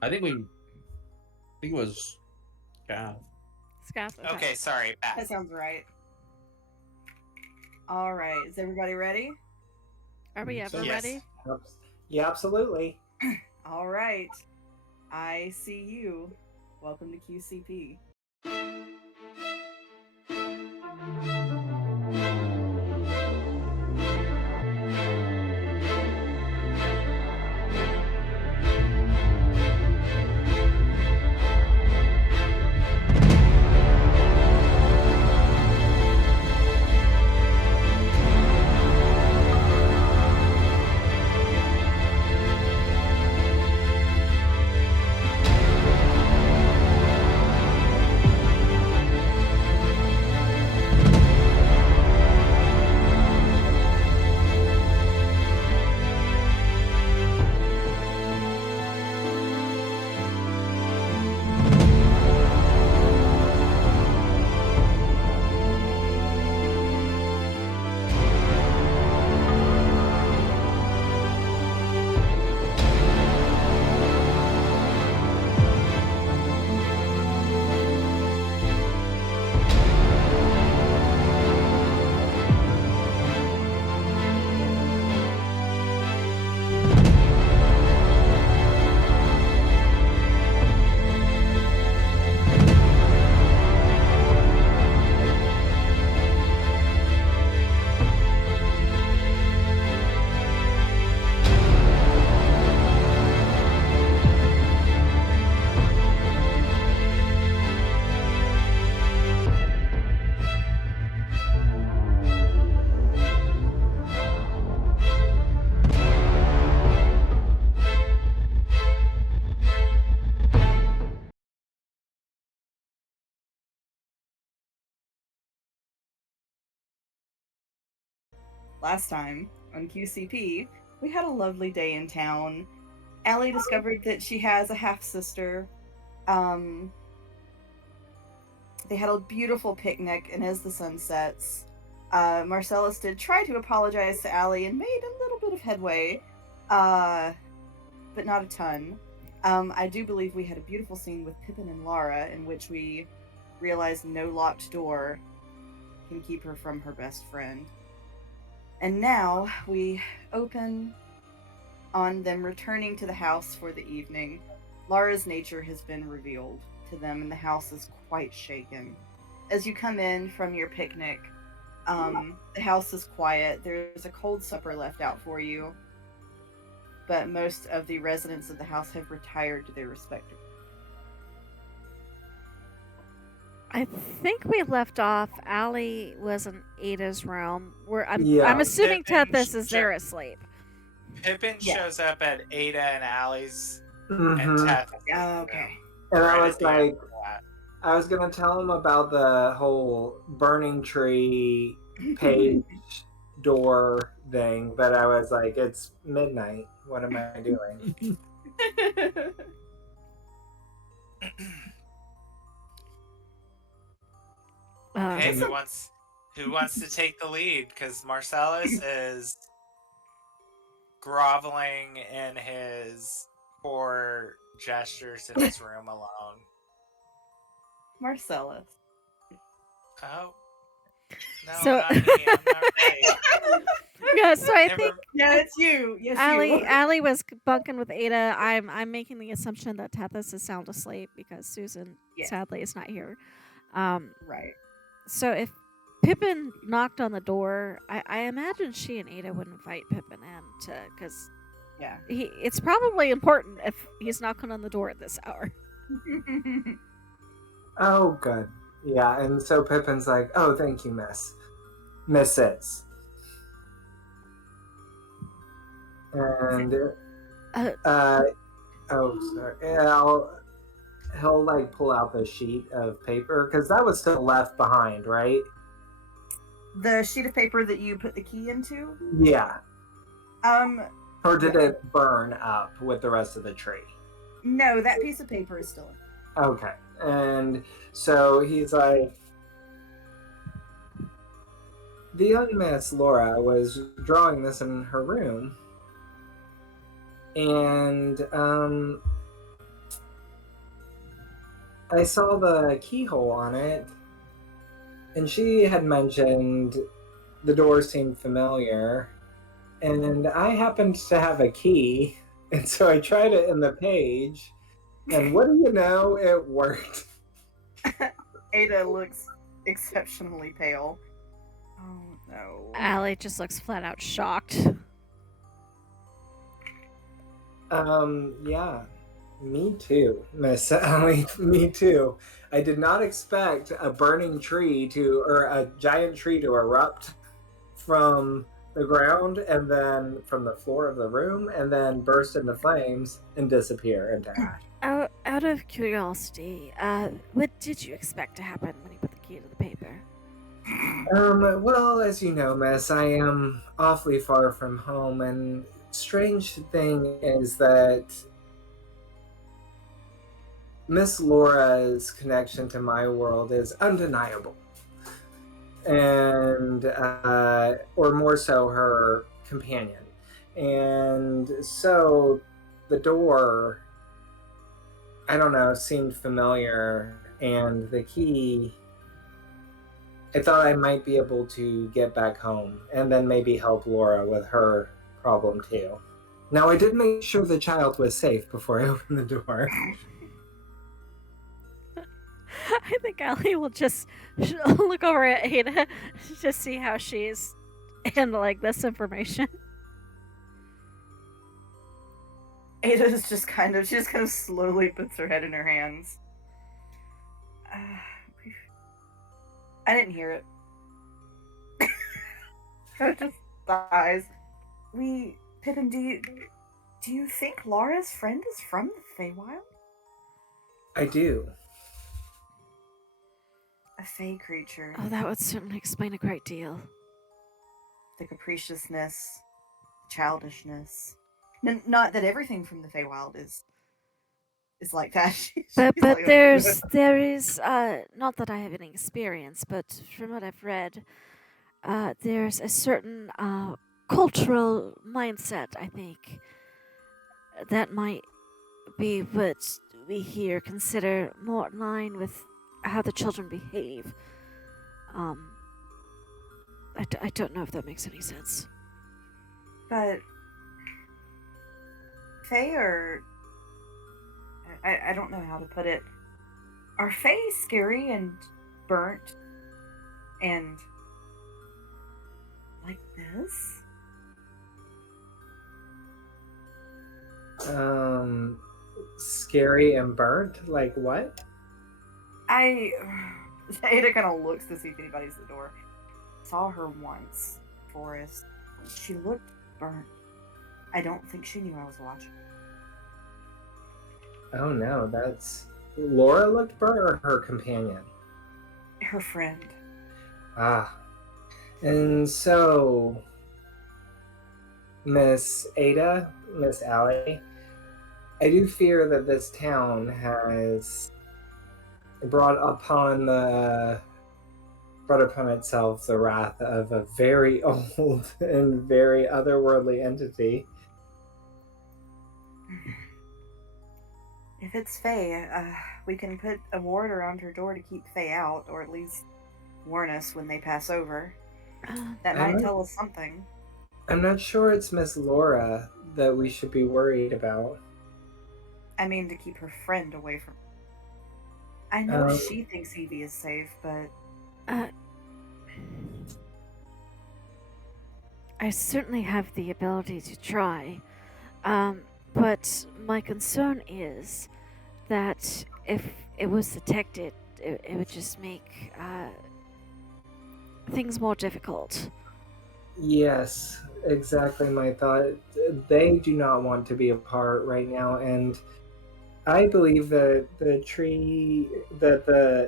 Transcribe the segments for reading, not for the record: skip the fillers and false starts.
I think it was Gav. Scaff. Okay, sorry. That Back. sounds right. All right, is everybody ready? Are we ever Yes. ready? Yeah, absolutely. All right. I see you. Welcome to QCP. Last time on QCP, we had a lovely day in town. Allie discovered that she has a half sister. Um, they had a beautiful picnic, and as the sun sets, Marcellus did try to apologize to Allie and made a little bit of headway, but not a ton. I do believe we had a beautiful scene with Pippin and Lara in which we realized no locked door can keep her from her best friend. And now we open on them returning to the house for the evening. Lara's nature has been revealed to them, and the house is quite shaken. As you come in from your picnic, the house is quiet. There's a cold supper left out for you, but most of the residents of the house have retired to their respective. I think we left off. Allie was in Ada's room. I'm Yeah. assuming Pippin Tethys is sh- there asleep. Pippin Yeah. shows up at Ada and Allie's and Mhm. Teth. Okay. And I Right was at the end like, of that. I was gonna tell him about the whole burning tree page door thing, but I was like, it's midnight. What am I doing? Okay, Um, who wants to take the lead? Because Marcellus is groveling in his poor gestures in his room alone. Marcellus. Oh. No, So- not me. I'm not ready. yeah, so I Never- think Yeah, it's you. Yes, Allie you. Allie was bunking with Ada. I'm making the assumption that Tethys is sound asleep because Susan Yeah. sadly is not here. Right. So if Pippin knocked on the door, I imagine she and Ada would invite Pippin in to because Yeah. it's probably important if he's knocking on the door at this hour. Oh, good. Yeah, and so Pippin's like, oh, thank you, Misses. And, oh, sorry. Yeah, he'll like pull out the sheet of paper because that was still left behind, right? The sheet of paper that you put the key into? Yeah. Um, Or did Yeah. it burn up with the rest of the tree? no, that piece of paper is still in. Okay. And so he's like, the young Miss Laura was drawing this in her room. And I saw the keyhole on it, and she had mentioned the door seemed familiar, and I happened to have a key, and so I tried it in the page, and what do you know? It worked. Ada looks exceptionally pale. Oh no. Allie just looks flat out shocked. Yeah. Me too, Miss Allie. Me too. I did not expect a burning tree or a giant tree to erupt from the ground and then from the floor of the room and then burst into flames and disappear into ash. Out of curiosity, what did you expect to happen when you put the key to the paper? Well, as you know, Miss, I am awfully far from home, and strange thing is that Miss Laura's connection to my world is undeniable. And, or more so, her companion. And so the door, I don't know, seemed familiar, and the key, I thought I might be able to get back home and then maybe help Laura with her problem too. Now, I did make sure the child was safe before I opened the door. I think Allie will just look over at Ada to see how she's handling this information. Ada's she just kind of slowly puts her head in her hands. I didn't hear it. Just sighs. Pippin, do you think Laura's friend is from the Feywild? I do. A Fey creature. Oh, that would certainly explain a great deal. The capriciousness, childishness. Not that everything from the Feywild is like that. But there is not that I have any experience, but from what I've read, there's a certain cultural mindset, I think, that might be what we here consider more in line with how the children behave. I don't know if that makes any sense. But Fae are... I don't know how to put it. Are Fae scary and burnt and like this? Scary and burnt? Like what? Ada kind of looks to see if anybody's at the door. Saw her once, Forest. She looked burnt. I don't think she knew I was watching. Oh no, that's... Laura looked burnt, or her companion? Her friend. Ah. And so, Miss Ada, Miss Allie, I do fear that this town has brought upon itself the wrath of a very old and very otherworldly entity. If it's Fae, we can put a ward around her door to keep Fae out, or at least warn us when they pass over. That might tell us something. I'm not sure it's Miss Laura that we should be worried about. I mean, to keep her friend away from... I know she thinks Evie is safe, but... I certainly have the ability to try. But my concern is that if it was detected, it would just make things more difficult. Yes, exactly my thought. They do not want to be apart right now, and I believe that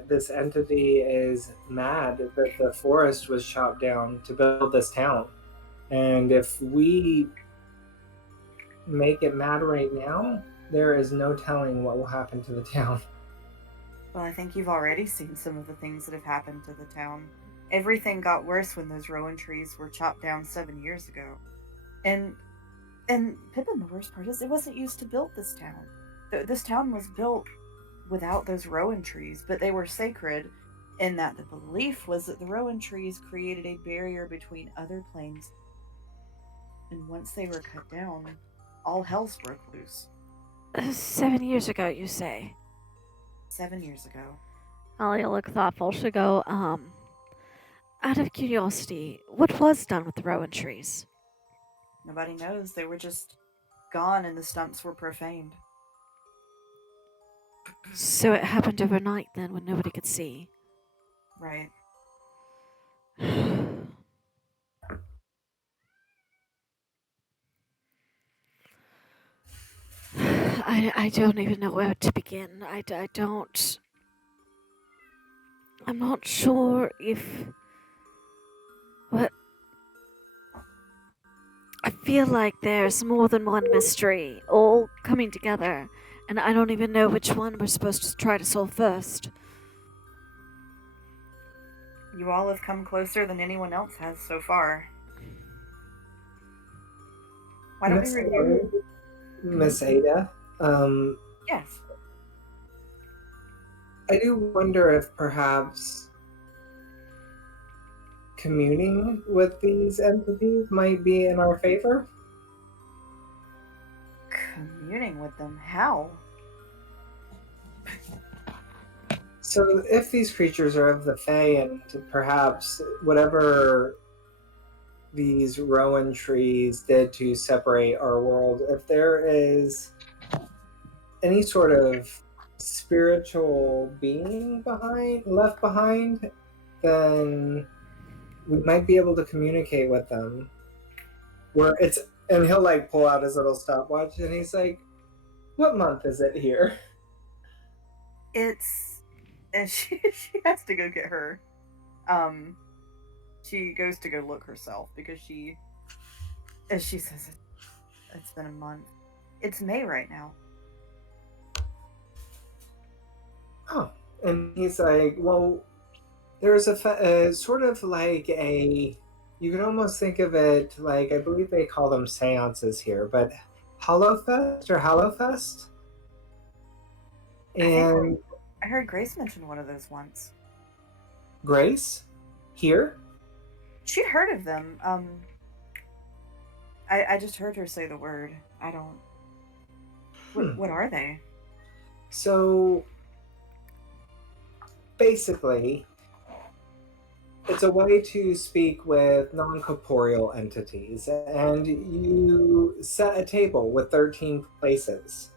this entity is mad that the forest was chopped down to build this town. And if we make it mad right now, there is no telling what will happen to the town. Well, I think you've already seen some of the things that have happened to the town. Everything got worse when those rowan trees were chopped down 7 years ago. And Pippin, the worst part is it wasn't used to build this town. This town was built without those rowan trees, but they were sacred in that the belief was that the rowan trees created a barrier between other planes, and once they were cut down, all hells broke loose. 7 years ago, you say? 7 years ago. Ollie will look thoughtful. She'll go, out of curiosity, what was done with the rowan trees? Nobody knows. They were just gone and the stumps were profaned. So it happened overnight then when nobody could see. Right. I don't even know where to begin. I'm not sure if. What? I feel like there's more than one mystery all coming together, and I don't even know which one we're supposed to try to solve first. You all have come closer than anyone else has so far. Why don't we review? Miss Ada, Yes. I do wonder if perhaps communing with these entities might be in our favor. Communing with them? How? So, if these creatures are of the Fae, and perhaps whatever these rowan trees did to separate our world, if there is any sort of spiritual being left behind, then we might be able to communicate with them. And he'll like pull out his little stopwatch and he's like, "What month is it here?" And she has to go get her. She goes to go look herself because as she says, it's been a month. It's May right now. Oh, and he's like, "Well, there's a sort of like a, you could almost think of it like, I believe they call them seances here, but Hollowfest or Hallowfest." And I heard Grace mention one of those once. Grace? Here? She'd heard of them. I just heard her say the word. I don't. What are they? So, basically, it's a way to speak with non-corporeal entities, and you set a table with 13 places.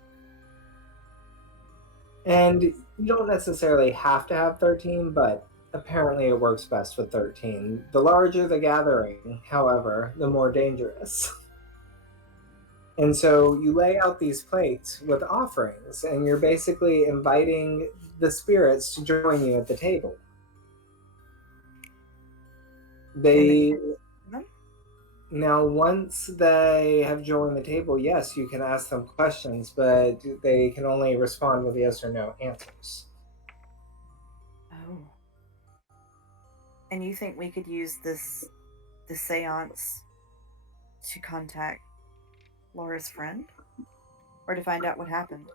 And you don't necessarily have to have 13, but apparently it works best with 13. The larger the gathering, however, the more dangerous. And so you lay out these plates with offerings, and you're basically inviting the spirits to join you at the table. Now, once they have joined the table, yes, you can ask them questions, but they can only respond with yes or no answers. Oh. And you think we could use the seance to contact Laura's friend? Or to find out what happened?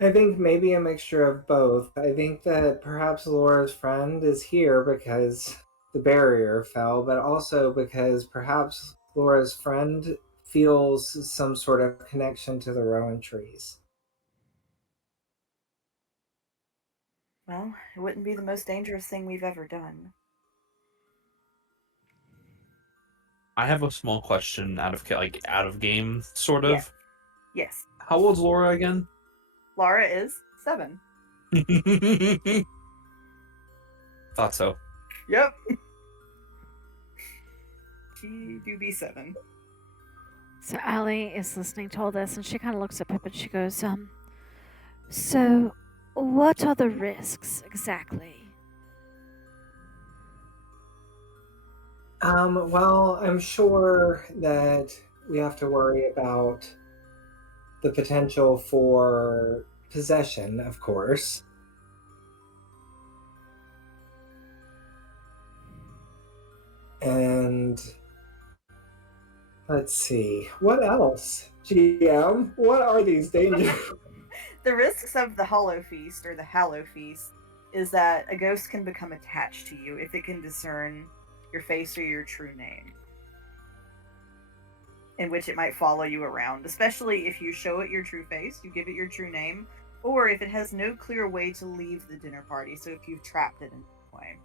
I think maybe a mixture of both. I think that perhaps Laura's friend is here because the barrier fell, but also because perhaps Laura's friend feels some sort of connection to the rowan trees. Well, it wouldn't be the most dangerous thing we've ever done. I have a small question out of game, sort of. Yes. How old's Laura again? Laura is 7. Thought so. Yep. She do be 7. So Allie is listening to all this, and she kind of looks at Pip and she goes, so what are the risks exactly? Well, I'm sure that we have to worry about the potential for possession, of course. And let's see, what else? GM, what are these dangers? The risks of the Hollow Feast or the Hallow Feast is that a ghost can become attached to you if it can discern your face or your true name, in which it might follow you around, especially if you show it your true face, you give it your true name, or if it has no clear way to leave the dinner party, so if you've trapped it in some way.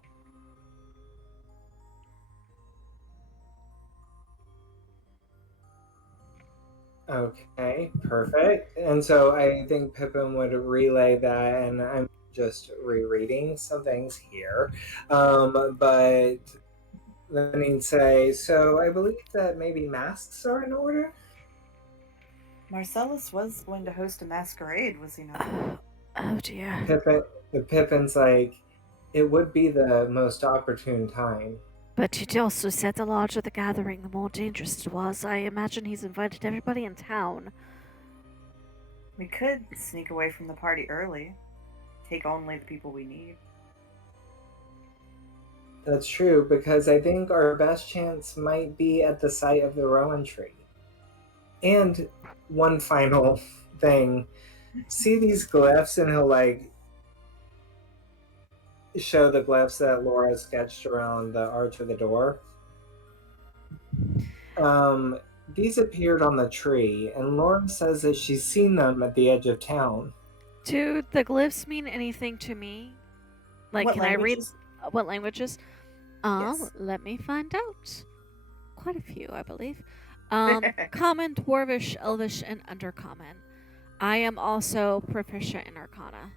Okay, perfect. And so I think Pippin would relay that, and I'm just rereading some things here. But then he'd say, so I believe that maybe masks are in order? Marcellus was going to host a masquerade, was he not? Oh dear. Pippin's like, it would be the most opportune time. But you'd also said the larger the gathering, the more dangerous it was. I imagine he's invited everybody in town. We could sneak away from the party early, take only the people we need. That's true, because I think our best chance might be at the site of the Rowan tree. And one final thing. See these glyphs, and he'll like show the glyphs that Laura sketched around the arch of the door. These appeared on the tree, and Laura says that she's seen them at the edge of town. Do the glyphs mean anything to me? Like, What can I read languages? what languages? Yes. Let me find out. Quite a few, I believe. Common, Dwarvish, Elvish, and Undercommon. I am also proficient in Arcana.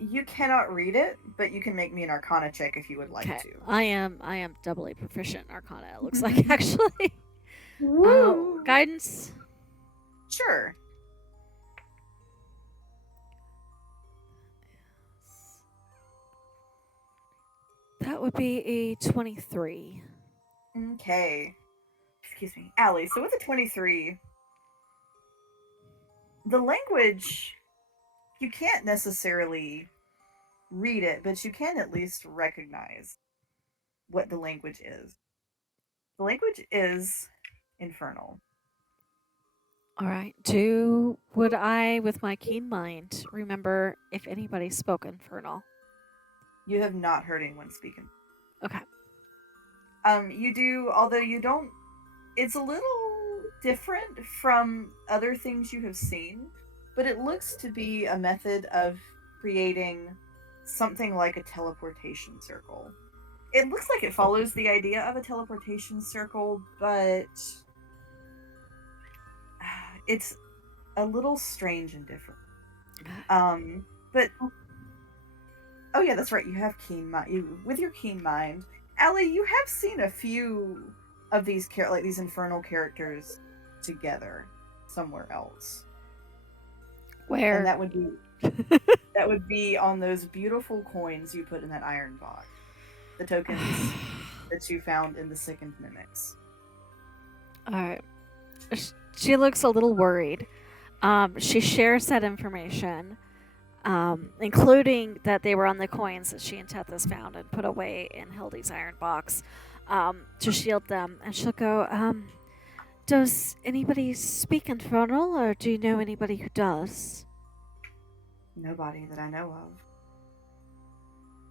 You cannot read it, but you can make me an Arcana check if you would like Okay, to. I am doubly proficient in Arcana. It looks like actually. Woo! Guidance. Sure. That would be a 23. Okay. Excuse me. Allie, so with a 23, the language, you can't necessarily read it, but you can at least recognize what the language is. The language is Infernal. All right. Would I, with my keen mind, remember if anybody spoke Infernal? You have not heard anyone speak in. Okay. You do, although you don't. It's a little different from other things you have seen, but it looks to be a method of creating something like a teleportation circle. It looks like it follows the idea of a teleportation circle, but it's a little strange and different. But oh yeah, that's right. You have keen mind. With your keen mind, Allie, you have seen a few of these these infernal characters together somewhere else. Where? And that would be on those beautiful coins you put in that iron box. The tokens that you found in the sickened mimics. Alright. She looks a little worried. She shares that information, including that they were on the coins that she and Tethys found and put away in Hildy's iron box, to shield them. And she'll go, does anybody speak Infernal, or do you know anybody who does? Nobody that I know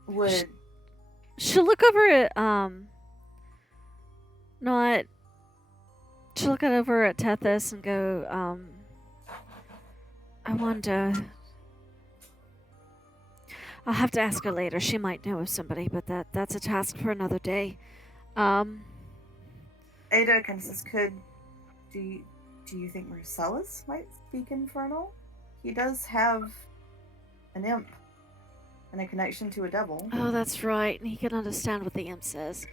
of. Would She'll look over at, she'll look over at Tethys and go, I wonder. I'll have to ask her later. She might know of somebody, but that's a task for another day. Ada says, do you think Marcellus might speak Infernal? He does have an imp and a connection to a devil. Oh, that's right. And he can understand what the imp says.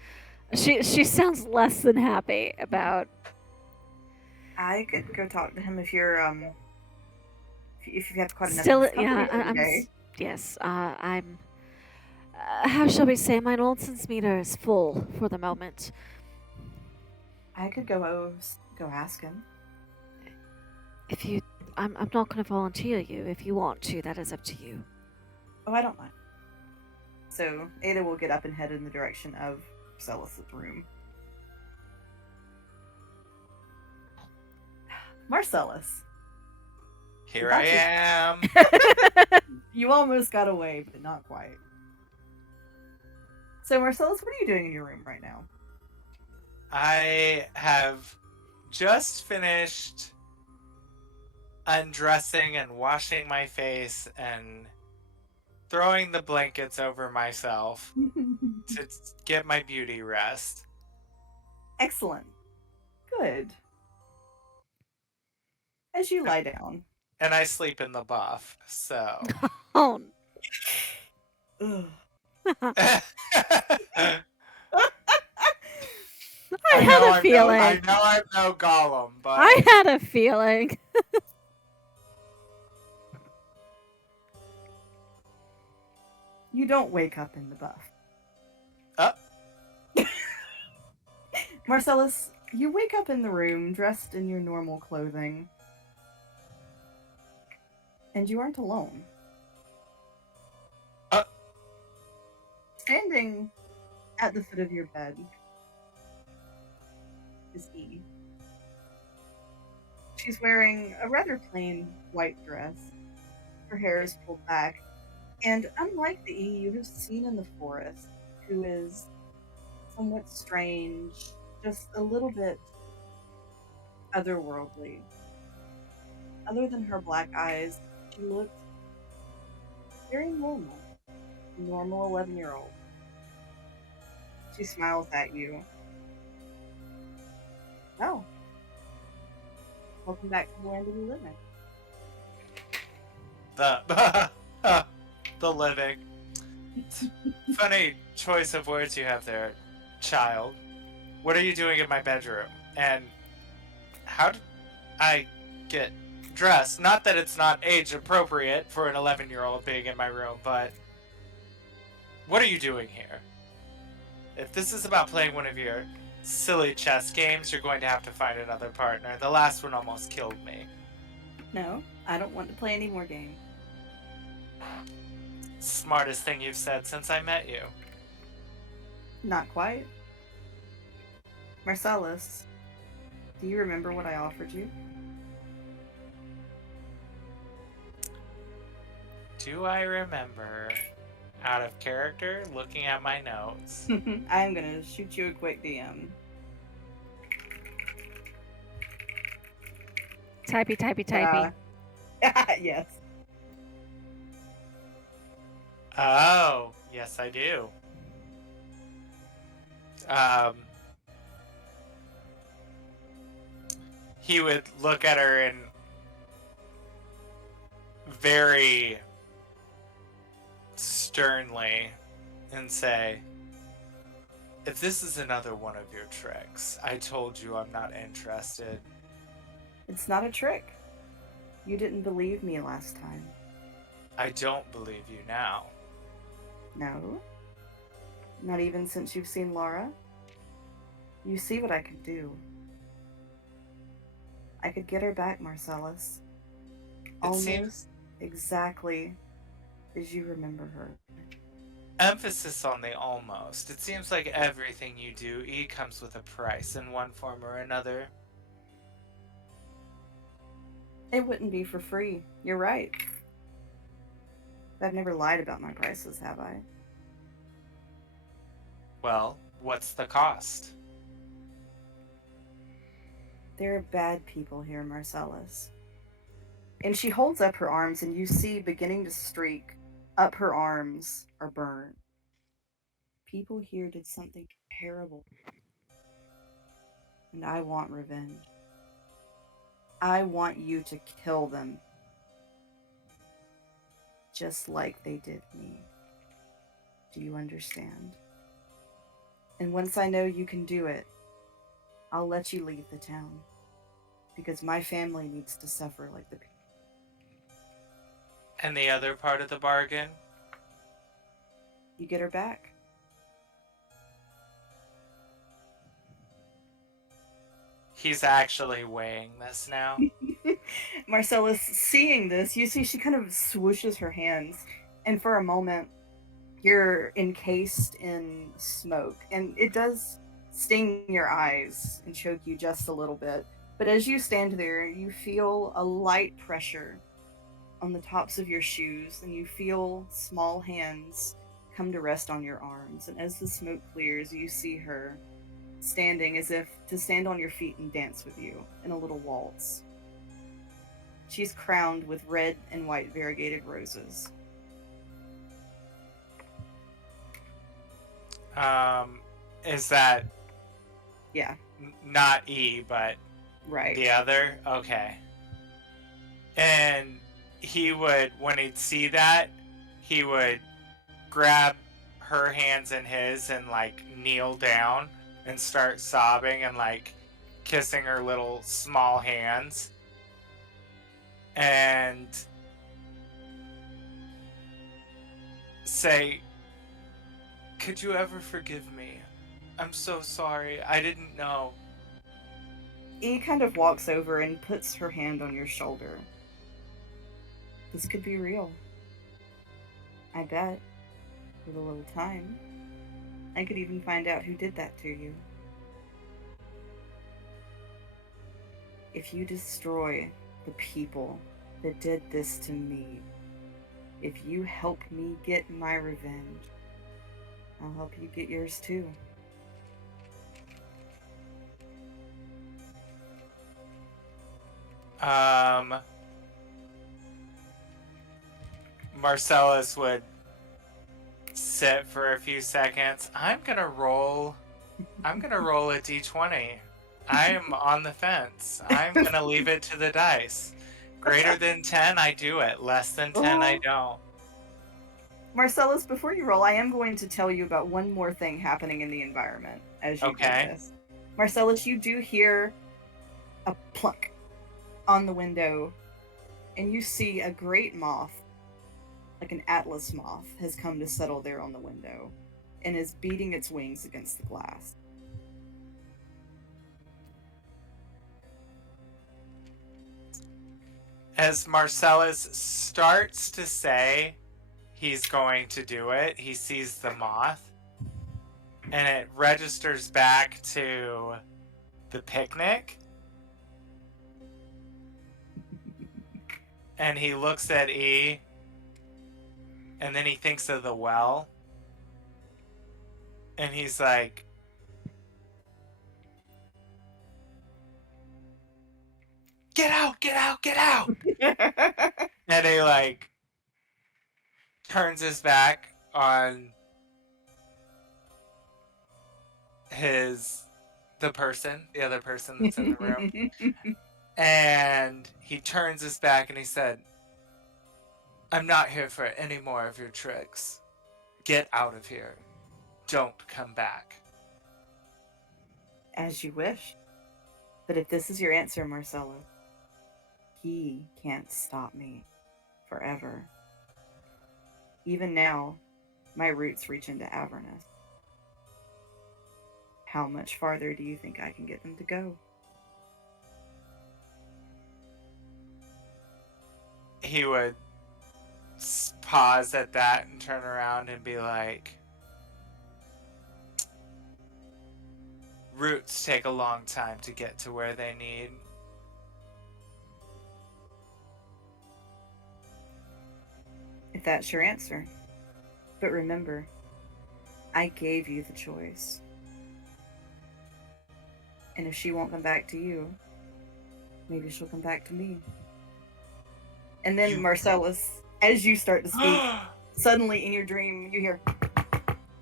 She sounds less than happy about. I could go talk to him if you're if you have quite enough. Still, company yeah, for the I'm. day. Yes, I'm. How shall we say? My nonsense meter is full for the moment. I could go ask him. If you, I'm not going to volunteer you. If you want to, that is up to you. Oh, I don't mind. So Ada will get up and head in the direction of Marcellus's room. Marcellus, Here I am. You almost got away, but not quite. So, Marcellus, what are you doing in your room right now? I have just finished undressing and washing my face and throwing the blankets over myself to get my beauty rest. Excellent. Good. As you lie down. And I sleep in the buff, so. Oh, Ugh. I I had know a I'm feeling. I know I'm no Gollum, but I had a feeling. You don't wake up in the buff. Marcellus, you wake up in the room dressed in your normal clothing. And you aren't alone. Standing at the foot of your bed is E. She's wearing a rather plain white dress. Her hair is pulled back. And unlike the E you have seen in the forest, who is somewhat strange, just a little bit otherworldly. Other than her black eyes, she looked very normal. A normal 11-year-old. She smiles at you. Oh. Welcome back to the land of the living. The living. Funny choice of words you have there, child. What are you doing in my bedroom? And how did I get dressed? Not that it's not age appropriate for an 11-year-old being in my room, but what are you doing here? If this is about playing one of your silly chess games, you're going to have to find another partner. The last one almost killed me. No, I don't want to play any more games. Smartest thing you've said since I met you. Not quite. Marcellus, do you remember what I offered you? Do I remember, out of character, looking at my notes? I'm gonna shoot you a quick DM. Typey, typey, typey. Yes. Oh, yes I do. He would look at her and very sternly and say, if this is another one of your tricks, I told you I'm not interested. It's not a trick. You didn't believe me last time. I don't believe you now. No? Not even since you've seen Laura? You see what I could do. I could get her back, Marcellus. Almost exactly as you remember her. Emphasis on the almost. It seems like everything you do, comes with a price in one form or another. It wouldn't be for free. You're right. I've never lied about my prices, have I? Well, what's the cost? There are bad people here, Marcellus. And she holds up her arms, and you see beginning to streak up her arms are burned. People here did something terrible. And I want revenge. I want you to kill them. Just like they did me. Do you understand? And once I know you can do it, I'll let you leave the town. Because my family needs to suffer like the people. And the other part of the bargain? You get her back. He's actually weighing this now. Marcellus, seeing this, you see she kind of swooshes her hands, and for a moment, you're encased in smoke, and it does sting your eyes and choke you just a little bit. But as you stand there, you feel a light pressure on the tops of your shoes, and you feel small hands come to rest on your arms. And as the smoke clears, you see her standing as if to stand on your feet and dance with you in a little waltz. She's crowned with red and white variegated roses. Is that Yeah, not E, but right. the other? Okay. And he would, when he'd see that, he would grab her hands in his and like kneel down and start sobbing and like kissing her little small hands. And say, "Could you ever forgive me? I'm so sorry. I didn't know." E kind of walks over and puts her hand on your shoulder. This could be real. I bet. With a little time, I could even find out who did that to you. If you destroy the people that did this to me, if you help me get my revenge, I'll help you get yours too. Marcellus would sit for a few seconds. I'm gonna roll a d20. I am on the fence. I'm gonna leave it to the dice. Greater than 10, I do it. Less than 10, I don't. Marcellus, before you roll, I am going to tell you about one more thing happening in the environment as you do this. Marcellus, you do hear a plunk on the window, and you see a great moth, like an atlas moth, has come to settle there on the window and is beating its wings against the glass. As Marcellus starts to say he's going to do it, he sees the moth, and it registers back to the picnic. And he looks at E, and then he thinks of the well, and he's like, "Get out, get out, get out!" And he like turns his back on the other person that's in the room. And he turns his back and he said, "I'm not here for any more of your tricks. Get out of here. Don't come back." As you wish. But if this is your answer, Marcellus, he can't stop me forever. Even now, my roots reach into Avernus. How much farther do you think I can get them to go? He would pause at that and turn around and be like, "Roots take a long time to get to where they need." If that's your answer. But remember, I gave you the choice. And if she won't come back to you, maybe she'll come back to me. And then Marcellus, as you start to speak, suddenly in your dream you hear,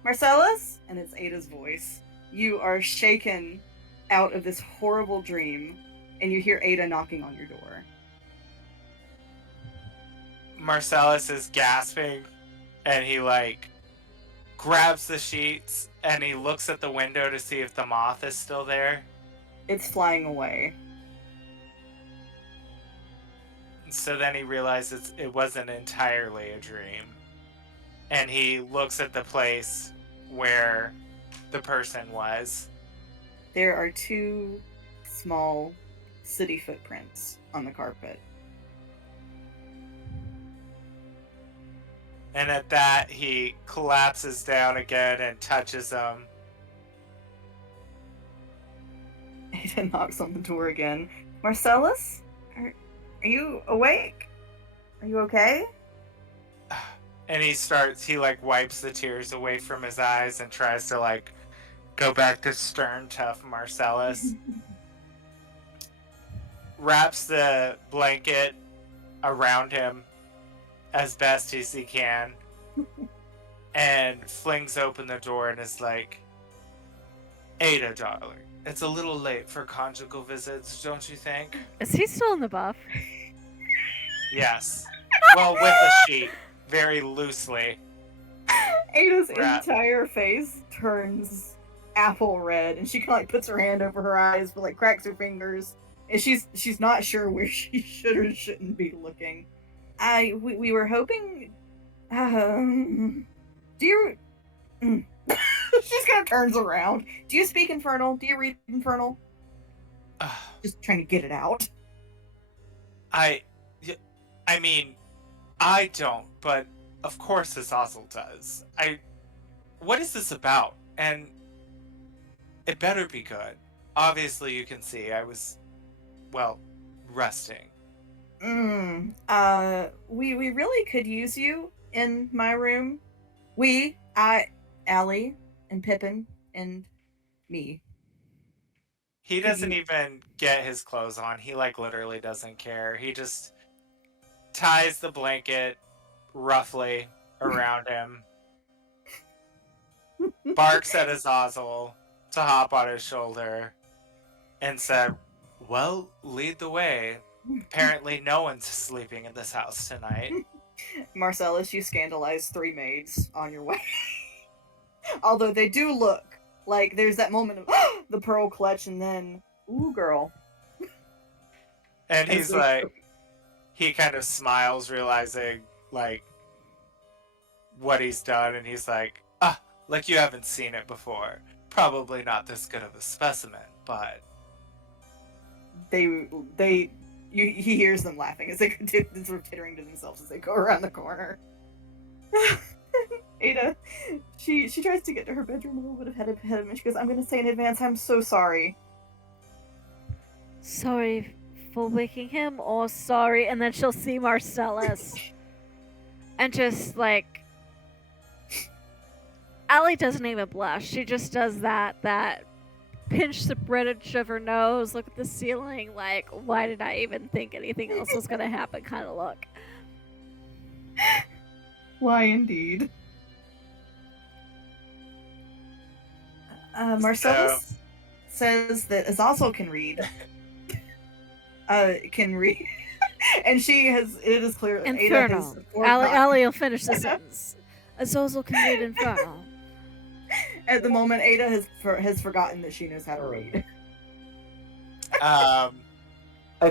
"Marcellus?" And it's Ada's voice. You are shaken out of this horrible dream, and you hear Ada knocking on your door. Marcellus is gasping, and he like grabs the sheets and he looks at the window to see if the moth is still there. It's flying away. So then he realizes it wasn't entirely a dream. And he looks at the place where the person was. There are 2 small city footprints on the carpet. And at that, he collapses down again and touches them. Ada knocks on the door again. "Marcellus? Are you awake?" Are you okay? And he like wipes the tears away from his eyes and tries to like go back to stern, tough Marcellus. Wraps the blanket around him as best as he can and flings open the door and is like, Ada, darling, it's a little late for conjugal visits, don't you think? Is he still in the buff? Yes. Well, with a sheet, very loosely. Ada's Wrap. entire face turns apple red, and she kind of like puts her hand over her eyes, but like cracks her fingers, and she's not sure where she should or shouldn't be looking. We were hoping. Do you? She kind of turns around. Do you speak Infernal? Do you read Infernal? Just trying to get it out. I mean, I don't, but of course Azazel does. What is this about? And it better be good. Obviously, you can see I was, well, resting. We really could use you in my room. Allie, and Pippin, and me. He doesn't even get his clothes on. He, like, literally doesn't care. He just ties the blanket roughly around him, barks at Azazel to hop on his shoulder, and said, well, lead the way. Apparently no one's sleeping in this house tonight. Marcellus, you scandalized 3 maids on your way. Although they do look like there's that moment of the pearl clutch and then, ooh, girl. And he's like, he kind of smiles, realizing, like, what he's done, and he's like, like you haven't seen it before. Probably not this good of a specimen, but... He hears them laughing as they sort of tittering to themselves as they go around the corner. Ada, she tries to get to her bedroom a little bit ahead of him, and she goes, I'm going to say in advance, I'm so sorry. Sorry for waking him, or sorry, and then she'll see Marcellus. And just, like... Allie doesn't even blush. She just does that pinch the bridge of her nose, look at the ceiling, like, why did I even think anything else was going to happen kind of look. Why indeed. Marcellus says that Azazel can read. And she has, it is clear. Infernal. Allie will finish the sentence. Azazel can read Infernal. At the moment, Ada has forgotten that she knows how to read. I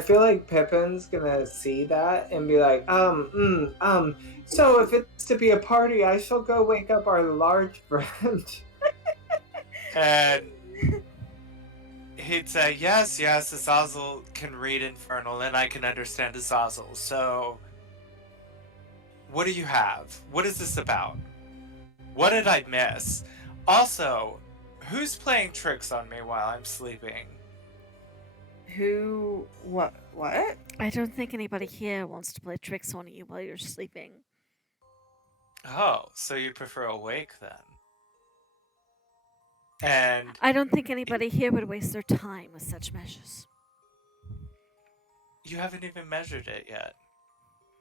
feel like Pippin's gonna see that and be like, so if it's to be a party, I shall go wake up our large friend. And he'd say, yes, Azazel can read Infernal, and I can understand Azazel, so... What do you have? What is this about? What did I miss? Also, who's playing tricks on me while I'm sleeping? Who? What? I don't think anybody here wants to play tricks on you while you're sleeping. Oh, so you'd prefer awake then? And I don't think anybody here would waste their time with such measures. you haven't even measured it yet.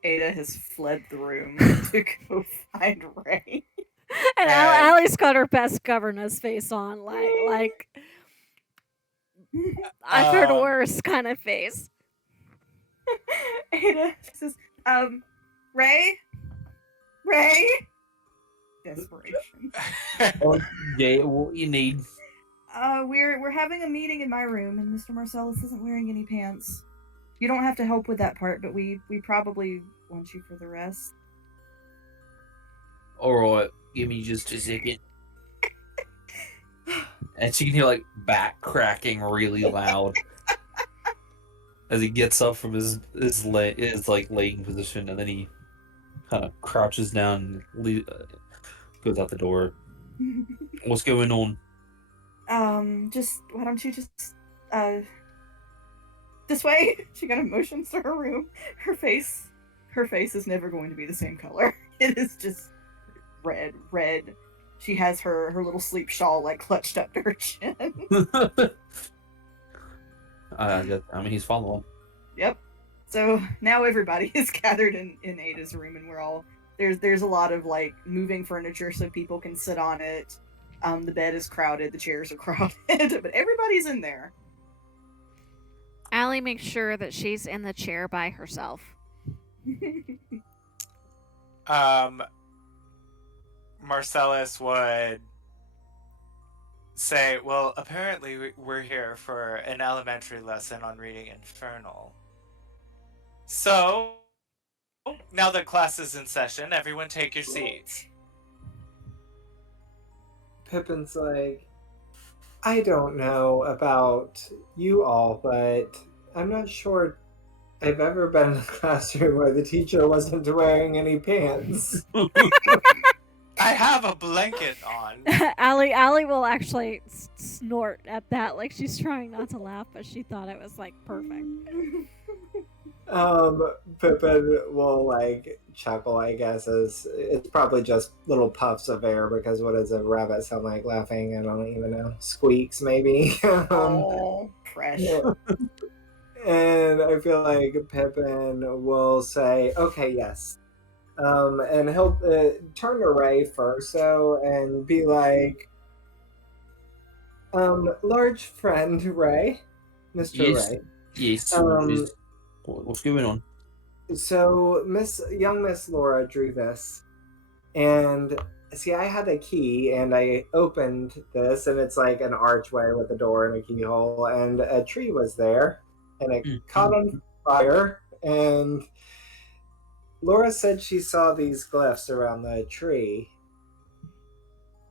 Ada has fled the room to go find Ray. And Allie's got her best governess face on, like I've heard worse kind of face. Ada says, Ray? Desperation. Yeah, what you need. We're having a meeting in my room, and Mr. Marcellus isn't wearing any pants. You don't have to help with that part, but we probably want you for the rest. Alright, give me just a second. And she can hear, like, back cracking really loud as he gets up from his laying position, and then he kind of crouches down and goes out the door. What's going on? Why don't you just, this way? She kind of motions to her room. Her her face is never going to be the same color. It is just red. She has her little sleep shawl like clutched up to her chin. I mean, he's following. Yep. So now everybody is gathered in Ada's room, and we're all there's a lot of like moving furniture so people can sit on it. The bed is crowded, the chairs are crowded, but everybody's in there. Allie makes sure that she's in the chair by herself. Marcellus would say, well, apparently we're here for an elementary lesson on reading Infernal. So, now that class is in session, everyone take your seats. Pippin's like, I don't know about you all, but I'm not sure I've ever been in a classroom where the teacher wasn't wearing any pants. I have a blanket on. Allie will actually snort at that, like she's trying not to laugh, but she thought it was like perfect. Pippin will like chuckle, I guess, as it's probably just little puffs of air, because what does a rabbit sound like laughing? I don't even know. Squeaks, maybe. Oh, fresh. And I feel like Pippin will say, okay, yes. And he'll turn to Ray first, and be like, large friend Ray, Mr. Yes. Ray. Yes. What's going on? So young Miss Laura drew this, and see, I had a key, and I opened this, and it's like an archway with a door and a keyhole, and a tree was there, and it caught on fire, and Laura said she saw these glyphs around the tree,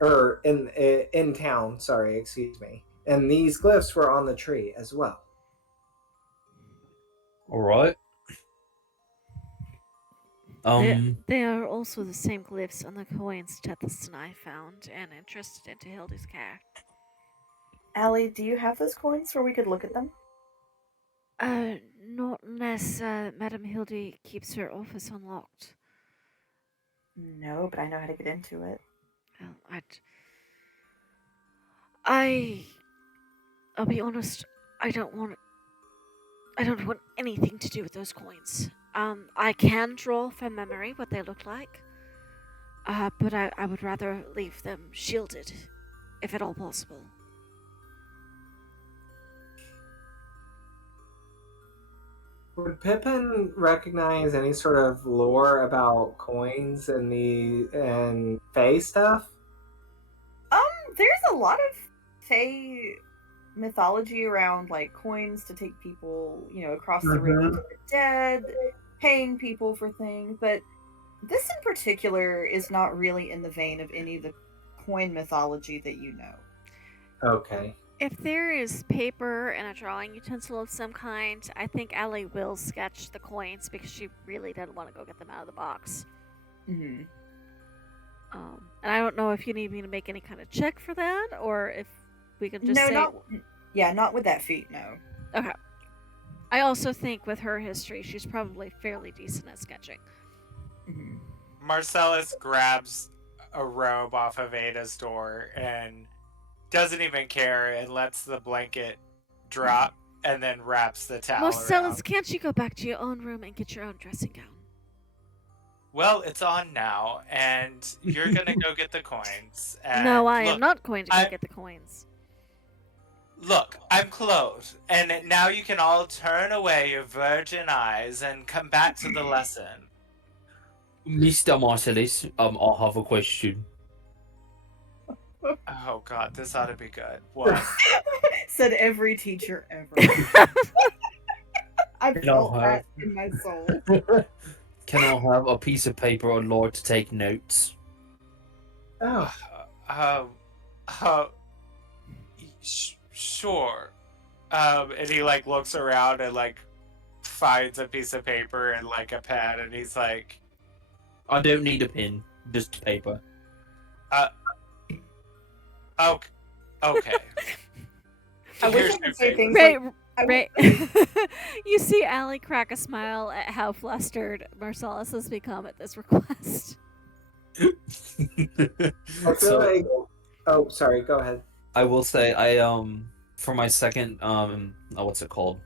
or in town. Sorry, excuse me, and these glyphs were on the tree as well. All right. They are also the same glyphs on the coins Tethys and I found and entrusted into Hildy's care. Allie, do you have those coins where we could look at them? Not unless Madame Hildy keeps her office unlocked. No, but I know how to get into it. Well, I'll be honest, I don't want anything to do with those coins. I can draw from memory what they look like, but I would rather leave them shielded, if at all possible. Would Pippin recognize any sort of lore about coins and Fae stuff? There's a lot of Fae mythology around like coins to take people, across the river to the dead, paying people for things, but this in particular is not really in the vein of any of the coin mythology that you know. Okay. If there is paper and a drawing utensil of some kind, I think Allie will sketch the coins because she really doesn't want to go get them out of the box. Mm-hmm. And I don't know if you need me to make any kind of check for that, or if we can just say... not with that feat, no. Okay. I also think with her history, she's probably fairly decent at sketching. Mm-hmm. Marcellus grabs a robe off of Ada's door and doesn't even care and lets the blanket drop and then wraps the towel Marcellus, around. can't you go back to your own room and get your own dressing gown? Well, it's on now, and you're gonna go get the coins. And No, I am not going to go get the coins. Look, I'm clothed, and now you can all turn away your virgin eyes and come back to the lesson. Mr. Marcellus, I have a question. Oh god, this ought to be good. What? Said every teacher ever. I felt that in my soul. Can I have a piece of paper or lore to take notes? Sure. And he like looks around and like finds a piece of paper and like a pen, and he's like, I don't need a pen, just paper. Okay. I wish I could say things Ray, like, Right. You see Allie crack a smile at how flustered Marcellus has become at this request. I feel So like. Oh, sorry. Go ahead. I will say for my second what's it called?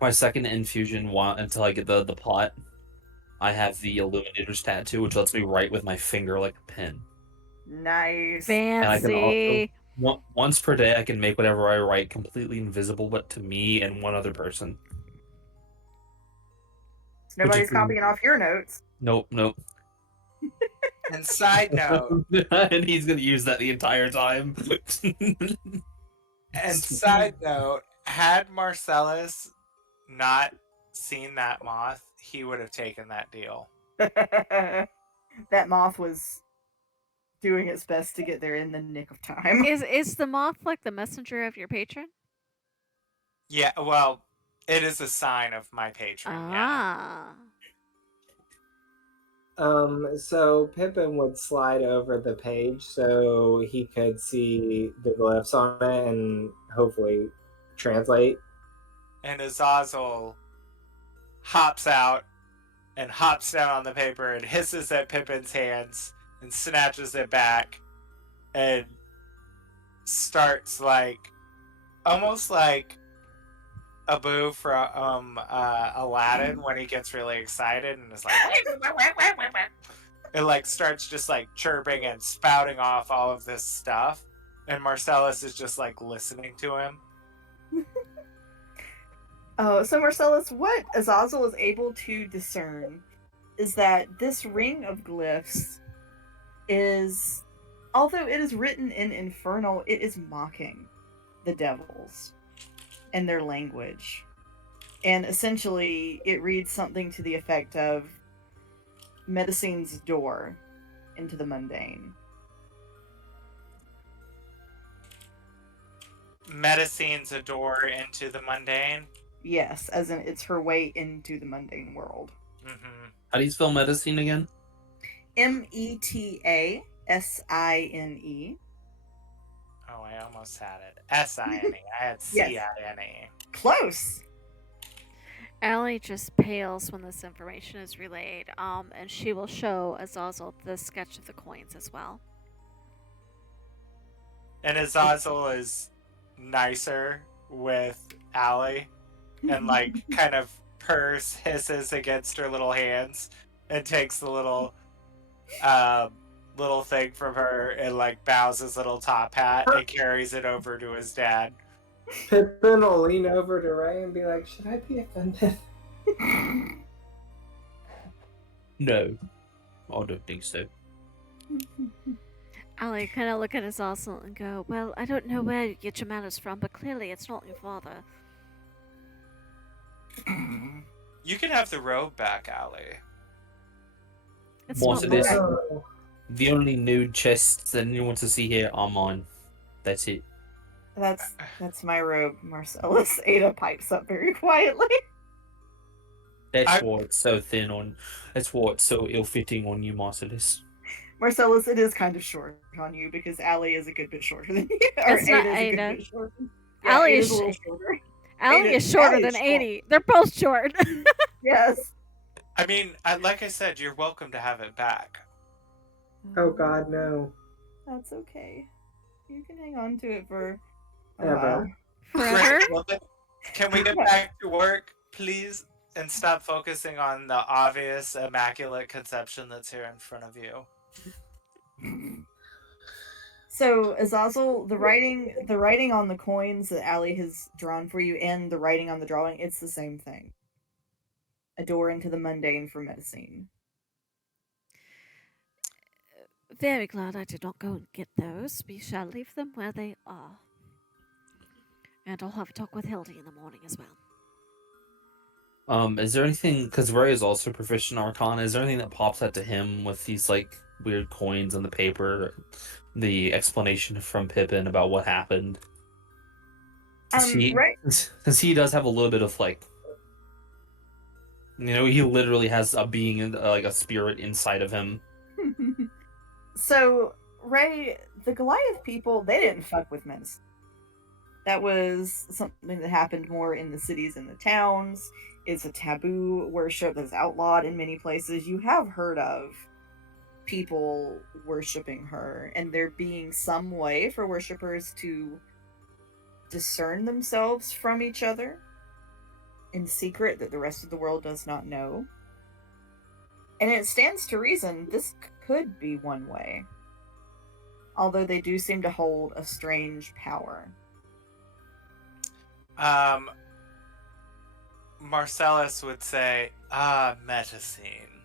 My second infusion until I get the plot, I have the Illuminator's tattoo, which lets me write with my finger like a pen. Nice. And I can also Fancy. once per day I can make whatever I write completely invisible, but to me and one other person. Nobody's Which is- copying off your notes. Nope. And side note, And he's gonna use that the entire time. had Marcellus not seen that moth, he would have taken that deal. That moth was doing its best to get there in the nick of time. Is the moth like the messenger of your patron? Yeah, well, it is a sign of my patron. Yeah. So Pippin would slide over the page so he could see the glyphs on it and hopefully translate. And Azazel hops out and hops down on the paper and hisses at Pippin's hands and snatches it back and starts almost like Abu from Aladdin when he gets really excited and is like it starts just chirping and spouting off all of this stuff, and Marcellus is just listening to him. Oh, so Marcellus, what Azazel is able to discern is that this ring of glyphs is, although it is written in Infernal, it is mocking the devils and their language. And essentially, it reads something to the effect of Medicine's door into the mundane. Medicine's a door into the mundane. Yes, as in it's her way into the mundane world. Mm-hmm. How do you spell medicine again? Metasine. Oh, I almost had it. S-I-N-E. I had C-I-N-E. Close. Allie just pales when this information is relayed, and she will show Azazel the sketch of the coins as well. And Azazel is nicer with Allie and kind of purrs, hisses against her little hands and takes the little thing from her and bows his little top hat and carries it over to his dad. Pippin will lean over to Ray and be like, "Should I be offended?" No, I don't think so. Allie kind of look at Azazel and go, "Well, I don't know where you get your manners from, but clearly it's not your father." You can have the robe back, Allie. It's Most not of this- mine. Oh, The only nude chests that anyone wants to see here are mine. That's it. That's my robe. Marcellus Ada pipes up very quietly. That's why it's so thin on. That's why it's so ill-fitting on you, Marcellus. Marcellus, it is kind of short on you because Allie is a good bit shorter than you. It's not Ada's a Ada. good bit shorter. Allie Ada's is a little shorter. Allie Ada- is shorter Allie is than short. 80. They're both short. Yes. I mean, like I said, you're welcome to have it back. oh God, no. That's okay. You can hang on to it for a Ever. while. Forever? Well, then, can we get back to work, please? And stop focusing on the obvious immaculate conception that's here in front of you. So Azazel, the writing on the coins that Allie has drawn for you, and the writing on the drawing, it's the same thing. A door into the mundane for Medicine. Very glad I did not go and get those. We shall leave them where they are. And I'll have a talk with Hildy in the morning as well. Is there anything, because Ray is also proficient in Arcana, is there anything that pops out to him with these weird coins on the paper, the explanation from Pippin about what happened? Right. Because he does have a little bit of he literally has a being, a spirit inside of him. So, Ray, the Goliath people, they didn't fuck with Medicine. That was something that happened more in the cities and the towns. It's a taboo worship that's outlawed in many places. You have heard of people worshiping her, and there being some way for worshippers to discern themselves from each other in secret that the rest of the world does not know. And it stands to reason this could be one way, although they do seem to hold a strange power. Marcellus would say, Metacine.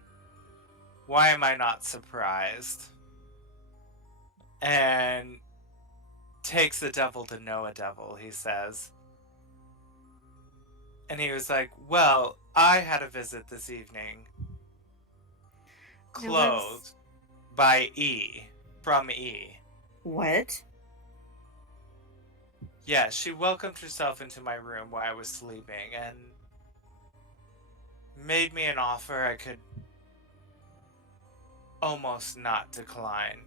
Why am I not surprised? And takes the devil to know a devil, he says. And he was like, well, I had a visit this evening. Clothed by E. From E. What? Yeah, she welcomed herself into my room while I was sleeping and made me an offer I could almost not decline,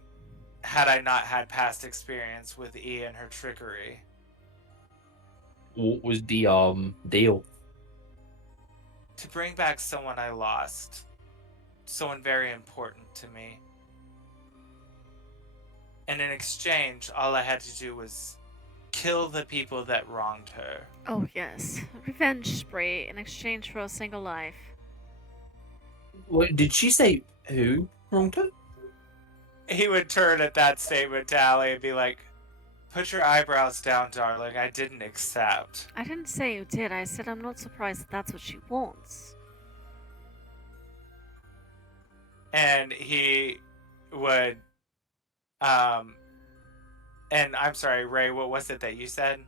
had I not had past experience with E and her trickery. What was the deal? To bring back someone I lost. Someone very important to me. And in exchange, all I had to do was kill the people that wronged her. Oh, yes. Revenge spree in exchange for a single life. What did she say? Who wronged her? He would turn at that statement to Allie and be like, put your eyebrows down, darling. I didn't accept. I didn't say you did. I said I'm not surprised that that's what she wants. And he would, and I'm sorry, Ray, what was it that you said?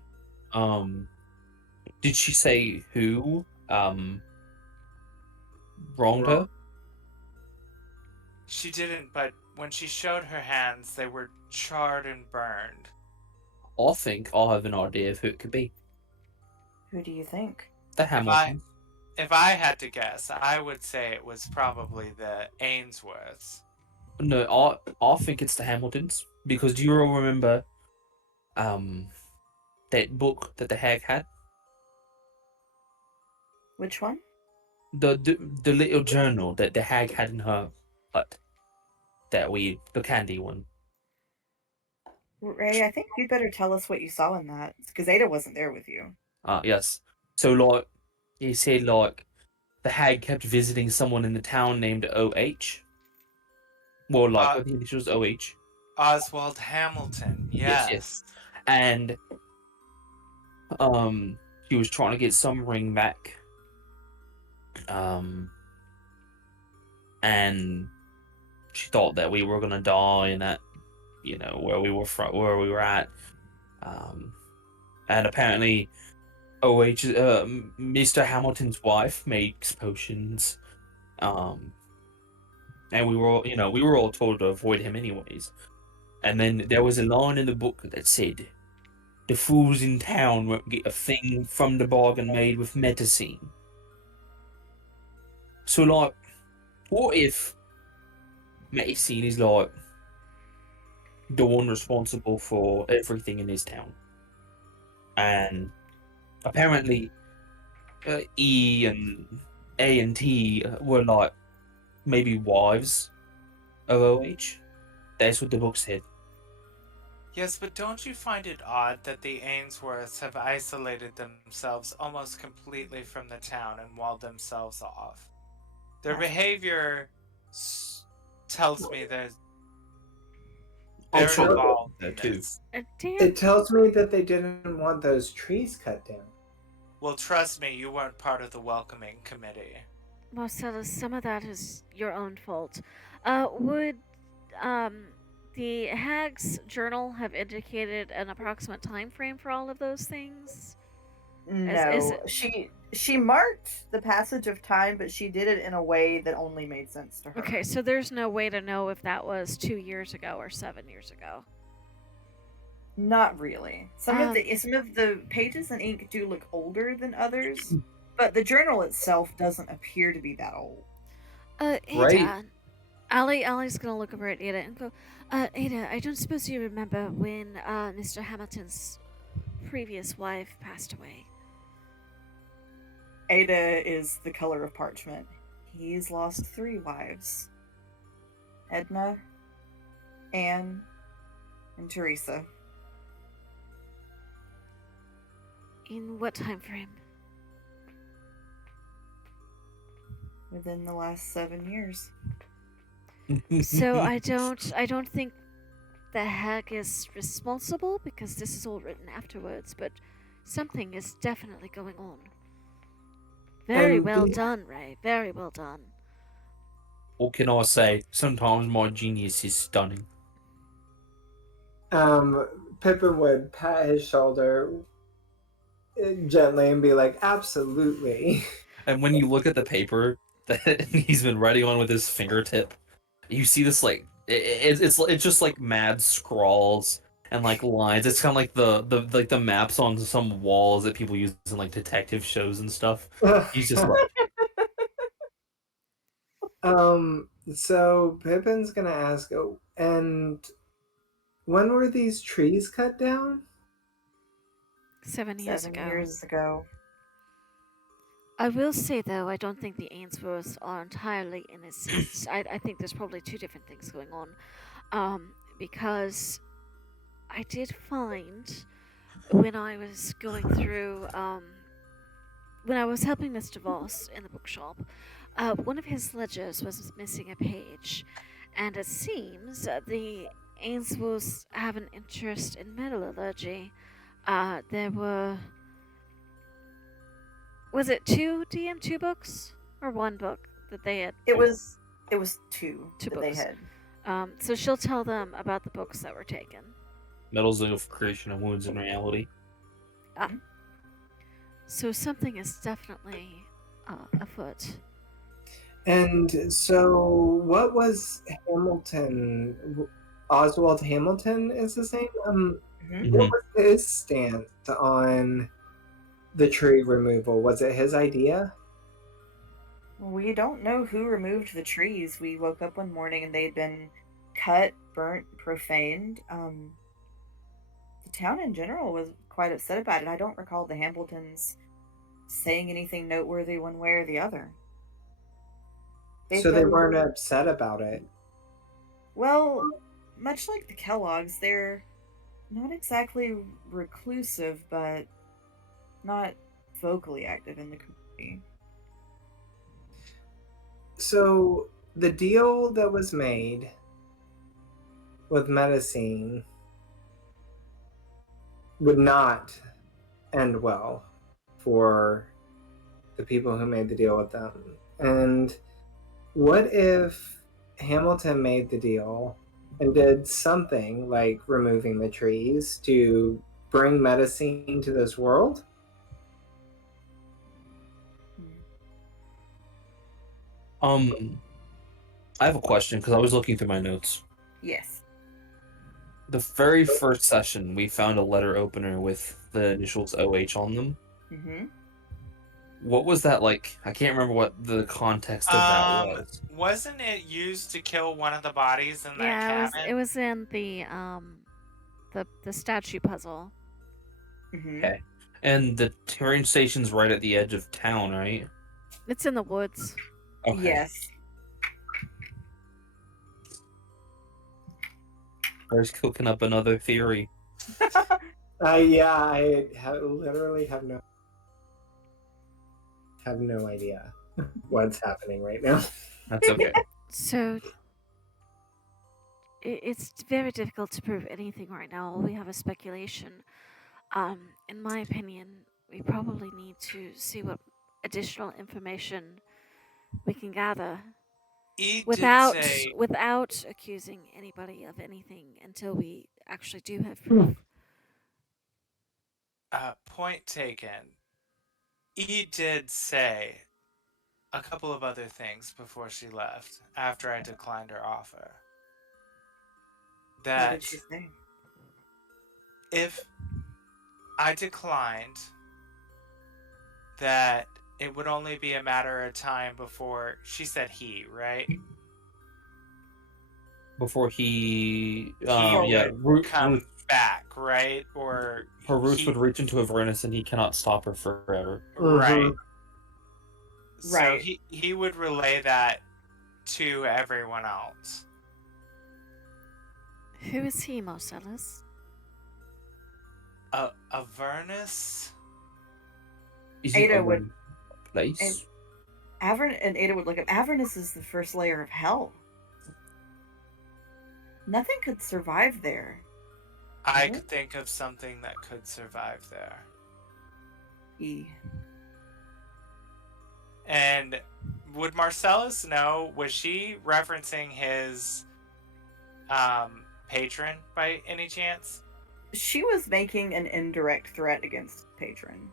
Did she say who, wronged her? She didn't, but when she showed her hands, they were charred and burned. I think I have an idea of who it could be. Who do you think? The Hamiltons. If I had to guess, I would say it was probably the Ainsworths. No, I think it's the Hamiltons. Because do you all remember that book that the hag had? Which one? The little journal that the hag had in her hut. The candy one. Ray, I think you'd better tell us what you saw in that, because Ada wasn't there with you. Yes. So, like, he said, like, the hag kept visiting someone in the town named O.H. Well, like, the initials O.H. Oswald Hamilton, yes. And, he was trying to get some ring back. And she thought that we were gonna die and that, you know, where we were at. And apparently OH, Mr. Hamilton's wife makes potions. And we were all told to avoid him anyways. And then there was a line in the book that said, the fools in town won't get a thing from the bargain made with Metacine. So, like, what if Metacine is, like, the one responsible for everything in his town? And apparently, E and A and T were, like, maybe wives of OH. That's what the book said. Yes, but don't you find it odd that the Ainsworths have isolated themselves almost completely from the town and walled themselves off? Their behavior tells me they're involved in this. It tells me that they didn't want those trees cut down. Well, trust me, you weren't part of the welcoming committee. Marcellus, some of that is your own fault. Would the hag's journal have indicated an approximate time frame for all of those things? No, she marked the passage of time, but she did it in a way that only made sense to her. Okay, so there's no way to know if that was 2 years ago or 7 years ago. Not really. Some of the pages in ink do look older than others, but the journal itself doesn't appear to be that old. Ada, Right. Allie's gonna look over at Ada and go, Ada, I don't suppose you remember when Mr. Hamilton's previous wife passed away. Ada is the color of parchment. He's lost 3 wives. Edna, Anne, and Teresa. In what time frame? Within the last 7 years. So I don't think the hag is responsible because this is all written afterwards, but something is definitely going on. Very And well the- done, Ray. Very well done. What can I say? Sometimes my genius is stunning. Pippin would pat his shoulder gently and be like, absolutely. And when you look at the paper that he's been writing on with his fingertip, you see this like it's just like mad scrawls and like lines. It's kind of like the maps on some walls that people use in like detective shows and stuff. He's just like, So Pippin's gonna ask, oh, and when were these trees cut down? 7 years 7 ago. years ago. I will say though, I don't think the Ainsworths are entirely innocent. I think there's probably 2 different things going on. Because I did find when I was going through, when I was helping Mr. Voss in the bookshop, one of his ledgers was missing a page, and it seems the Ainsworths have an interest in metallurgy. There were. Was it 2 2 books or 1 book that they had? It was 2 Two that books. they had. So she'll tell them about the books that were taken. Metals of creation of wounds in reality. So something is definitely afoot. And so, what was Hamilton? Oswald Hamilton is his name. Mhm. What was his stance on the tree removal? Was it his idea? We don't know who removed the trees. We woke up one morning and they'd been cut, burnt, profaned. The town in general was quite upset about it. I don't recall the Hambletons saying anything noteworthy one way or the other. So they weren't upset about it. Well, much like the Kellogg's, they're not exactly reclusive, but not vocally active in the community. So the deal that was made with medicine would not end well for the people who made the deal with them. And what if Hamilton made the deal and did something like removing the trees to bring medicine to this world? I have a question because I was looking through my notes. Yes. The very first session, we found a letter opener with the initials OH on them. Mm-hmm. What was that like? I can't remember what the context of that was. Wasn't it used to kill one of the bodies in that Yeah, cabin? it was in the statue puzzle. Mm-hmm. Okay. And the train station's right at the edge of town, right? It's in the woods. Okay. Yes. There's cooking up another theory. Yeah, I literally have no idea what's happening right now. That's okay. So it's very difficult to prove anything right now. All we have is speculation. In my opinion, we probably need to see what additional information we can gather He without did say, without accusing anybody of anything until we actually do have proof. point taken. He did say a couple of other things before she left, after I declined her offer. What That did she say? if I declined, that it would only be a matter of time before, she said he, right? Before he, He yeah, would come back, right? Or Her roots he, would reach into Avernus, and he cannot stop her forever. right. Mhm. So Right. he would relay that to everyone else. Who is he, Marcellus? Avernus? Isn't Ada a would, one place? and Ada would look up. Avernus is the first layer of hell. Nothing could survive there. I Mhm. could think of something that could survive there. E. And would Marcellus know? Was she referencing his patron by any chance? She was making an indirect threat against patron.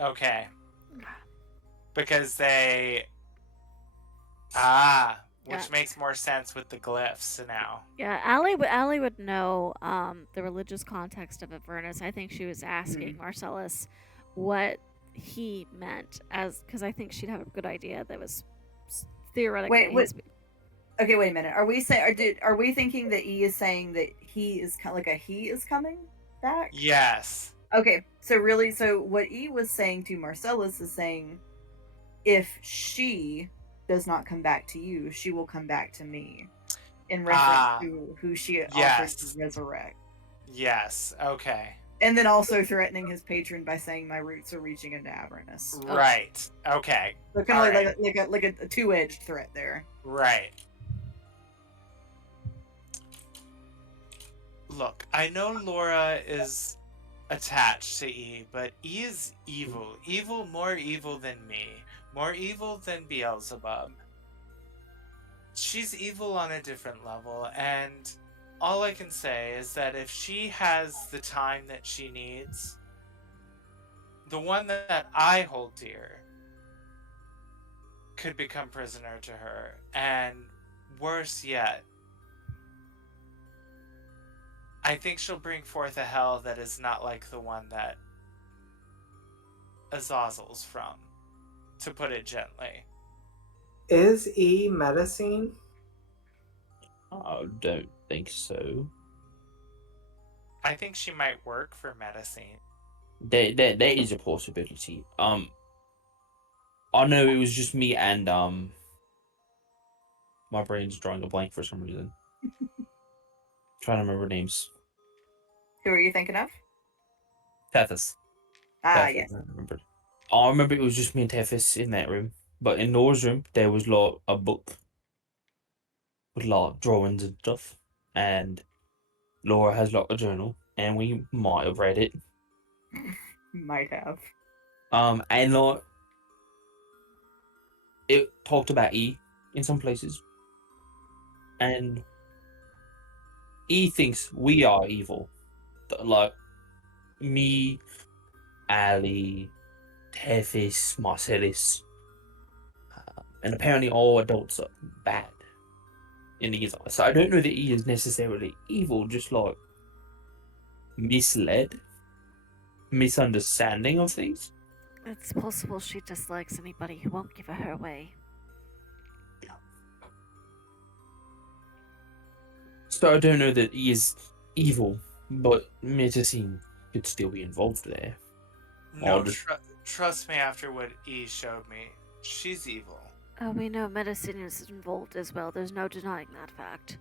Okay, because which Yeah. makes more sense with the glyphs now. Yeah, Allie would know the religious context of Avernus. I think she was asking Marcellus what he meant, as because I think she'd have a good idea that was theoretically Wait, what? his. Okay, wait a minute. Are we are we thinking that E is saying that he is he is coming back? Yes. Okay, so what E was saying to Marcellus is saying, if she does not come back to you, she will come back to me, in reference to who she offered Yes. to resurrect. Yes. Okay. And then also threatening his patron by saying my roots are reaching into Avernus. Right. Okay. So kind of Alright. like a two-edged threat there. Right. Look, I know Laura is attached to E, but E is evil. Evil, more evil than me. More evil than Beelzebub. She's evil on a different level, and all I can say is that if she has the time that she needs, the one that I hold dear could become prisoner to her, and worse yet, I think she'll bring forth a hell that is not like the one that Azazel's from, to put it gently. Is E medicine? I don't think so. I think she might work for medicine. There is a possibility. I know it was just me and my brain's drawing a blank for some reason. Trying to remember names. Who are you thinking of? Tethys. Ah, Tethys, yes. I remembered. I remember it was just me and Tethys in that room. But in Laura's room, there was like a book with like drawings and stuff. And Laura has like a journal, and we might have read it. Might have. And like it talked about E in some places. And E thinks we are evil. Like me, Ali, Tethys, Marcellus, and apparently all adults are bad in E's eyes. So I don't know that E is necessarily evil, just like misled, misunderstanding of things. It's possible she dislikes anybody who won't give her way. So I don't know that E is evil, but medicine could still be involved there. No, just- trust me after what E showed me. She's evil. We know medicine is involved as well. There's no denying that fact.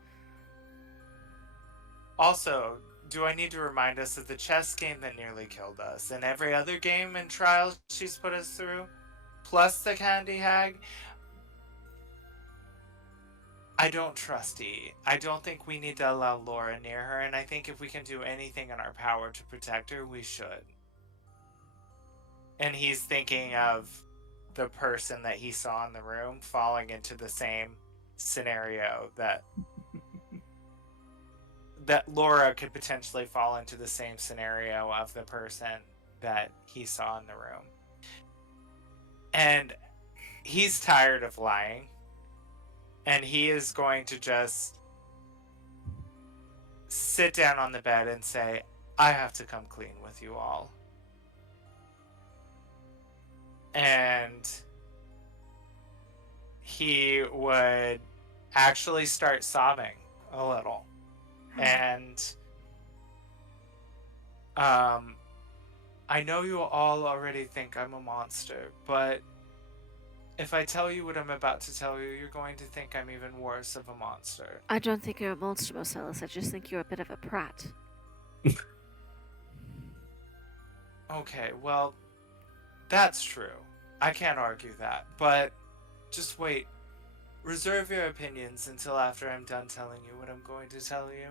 Also, do I need to remind us of the chess game that nearly killed us, and every other game and trial she's put us through, plus the candy hag? I don't trust E. I don't think we need to allow Laura near her, and I think if we can do anything in our power to protect her, we should. And he's thinking of the person that he saw in the room falling into the same scenario that Laura could potentially fall into the same scenario of the person that he saw in the room. And he's tired of lying. And he is going to just sit down on the bed and say, I have to come clean with you all. And he would actually start sobbing a little. And I know you all already think I'm a monster, but if I tell you what I'm about to tell you, you're going to think I'm even worse of a monster. I don't think you're a monster, Marcellus. I just think you're a bit of a prat. Okay, well, that's true. I can't argue that, but just wait. Reserve your opinions until after I'm done telling you what I'm going to tell you.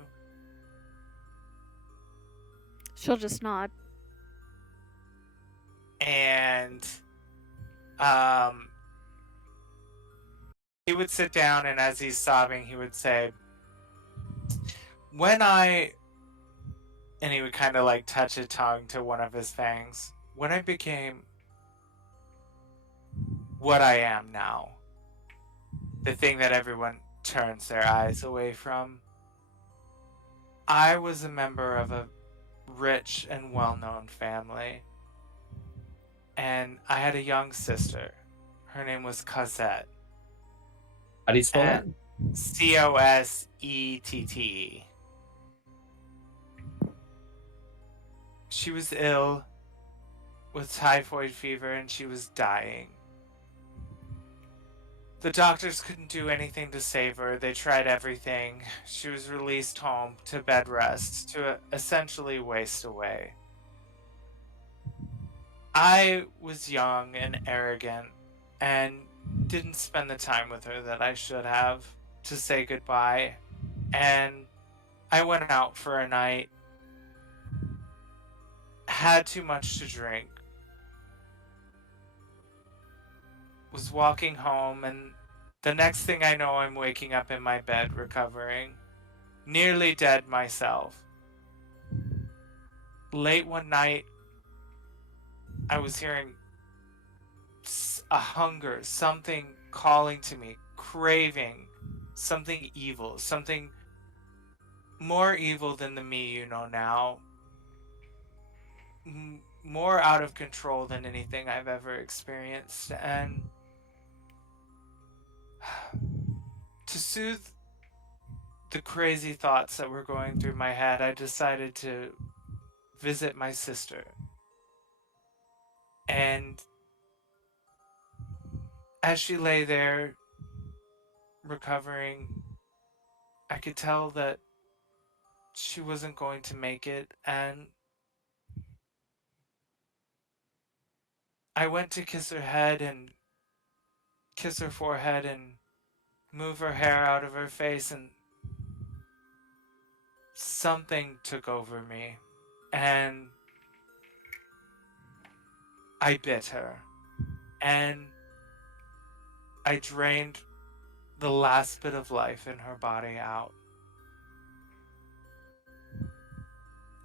She'll just nod. And he would sit down, and as he's sobbing, he would say, and he would kind of like touch a tongue to one of his fangs. When I became what I am now, the thing that everyone turns their eyes away from, I was a member of a rich and well-known family. And I had a young sister. Her name was Cosette. How do you spell that? Cosette. She was ill with typhoid fever and she was dying. The doctors couldn't do anything to save her. They tried everything. She was released home to bed rest, to essentially waste away. I was young and arrogant and didn't spend the time with her that I should have to say goodbye. And I went out for a night, had too much to drink, was walking home, and the next thing I know, I'm waking up in my bed recovering, nearly dead myself. Late one night, I was hearing a hunger, something calling to me, craving something evil, something more evil than the me you know now, more out of control than anything I've ever experienced. And to soothe the crazy thoughts that were going through my head, I decided to visit my sister. And as she lay there recovering, I could tell that she wasn't going to make it, and I went to kiss her head and kiss her forehead and move her hair out of her face, and something took over me, and I bit her, and I drained the last bit of life in her body out.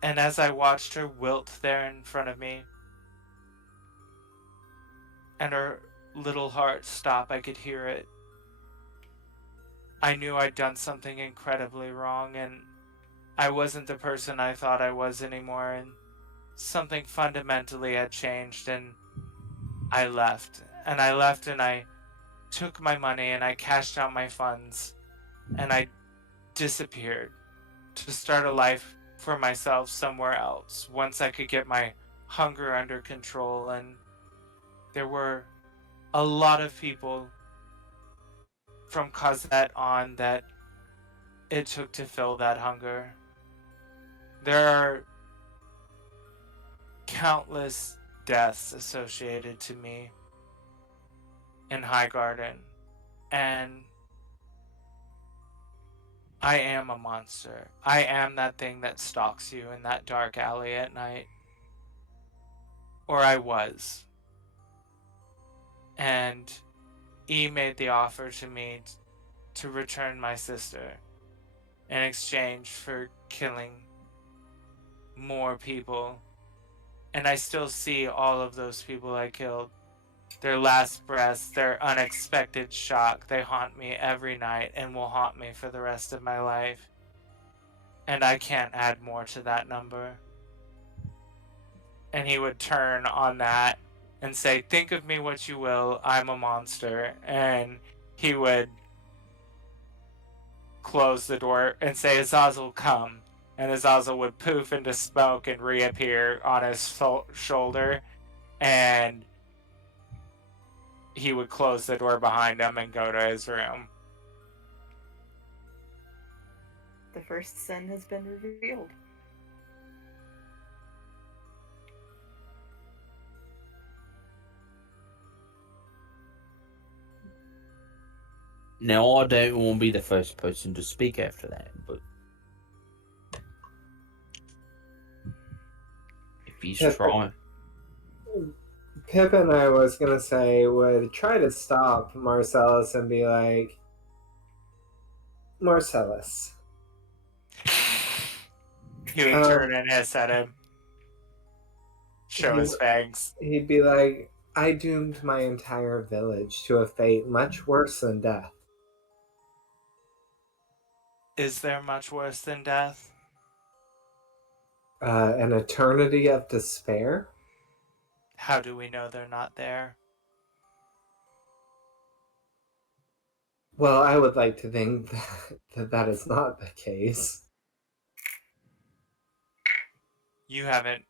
And as I watched her wilt there in front of me, and her little heart stop, I could hear it. I knew I'd done something incredibly wrong, and I wasn't the person I thought I was anymore, and something fundamentally had changed, and I left. And I took my money and I cashed out my funds and I disappeared to start a life for myself somewhere else once I could get my hunger under control. And there were a lot of people from Cosette on that it took to fill that hunger. There are countless deaths associated to me in High Garden, and I am a monster. I am that thing that stalks you in that dark alley at night. Or I was. And E made the offer to me to return my sister in exchange for killing more people. And I still see all of those people I killed. Their last breaths, their unexpected shock, they haunt me every night and will haunt me for the rest of my life. And I can't add more to that number. And he would turn on that and say, think of me what you will, I'm a monster. And he would close the door and say, Azazel, come. and the Zazel would poof into smoke and reappear on his shoulder, and he would close the door behind him and go to his room. The first sin has been revealed. Now, I don't want to be the first person to speak after that, but if he's Yeah, trying, Pippin, I was gonna say, would try to stop Marcellus and be like, Marcellus. He would turn and hiss at him, show his fangs. He'd be like, I doomed my entire village to a fate much worse than death. Is there much worse than death? An eternity of despair? How do we know they're not there? Well, I would like to think that is not the case. You haven't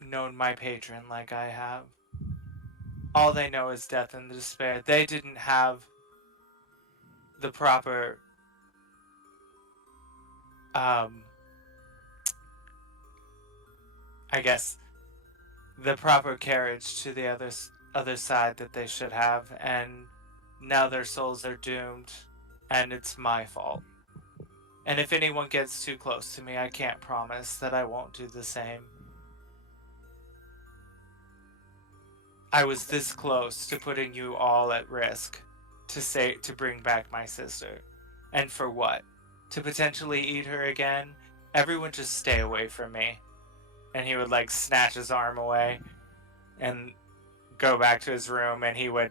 known my patron like I have. All they know is death and despair. They didn't have the proper I guess the proper carriage to the other side that they should have, and now their souls are doomed, and it's my fault. And if anyone gets too close to me, I can't promise that I won't do the same. I was this close to putting you all at risk to bring back my sister. And for what? To potentially eat her again? Everyone just stay away from me. And he would like snatch his arm away and go back to his room, and he would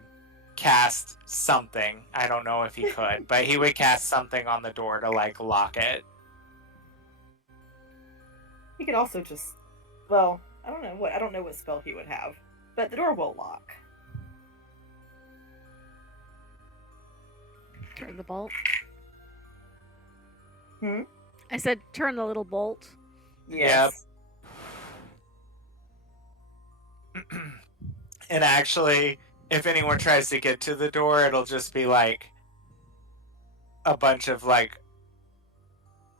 cast something. I don't know if he could, but he would cast something on the door to like lock it. He could also just, well, I don't know what spell he would have, but the door will lock. Turn the bolt. Hmm? I said turn the little bolt. Yes. And actually, if anyone tries to get to the door, it'll just be like a bunch of like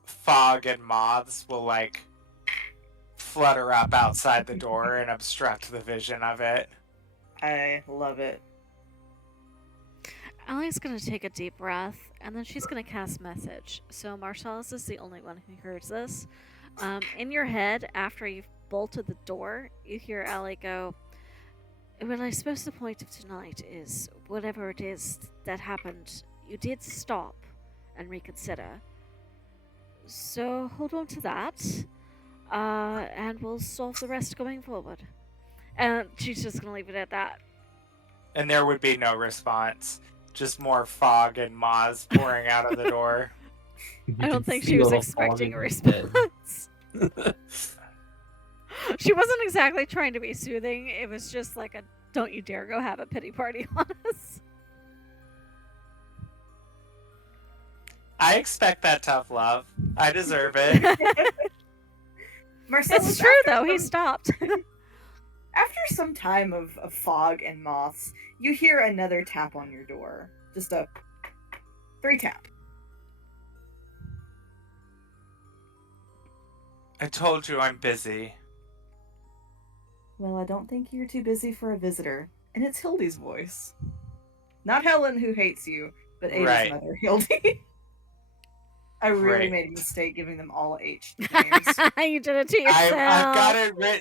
fog and moths will like flutter up outside the door and obstruct the vision of it. I love it. Allie's gonna take a deep breath, and then she's gonna cast message. So Marcellus is the only one who hears this. In your head, after you've bolted the door, you hear Allie go, well, I suppose the point of tonight is, whatever it is that happened, you did stop and reconsider. So hold on to that, and we'll solve the rest going forward. And she's just gonna leave it at that. And there would be no response. Just more fog and moths pouring out of the door. I don't think she was expecting a response. She wasn't exactly trying to be soothing. It was just like a don't you dare go have a pity party on us. I expect that tough love. I deserve it. Marcellus, It's true, though. He stopped. After some time of fog and moths, you hear another tap on your door. Just a 3 tap. I told you I'm busy. Well, I don't think you're too busy for a visitor. And it's Hildy's voice. Not Helen, who hates you, but Ada's Right. mother, Hildy. I really Right. made a mistake giving them all H names. You did it to yourself.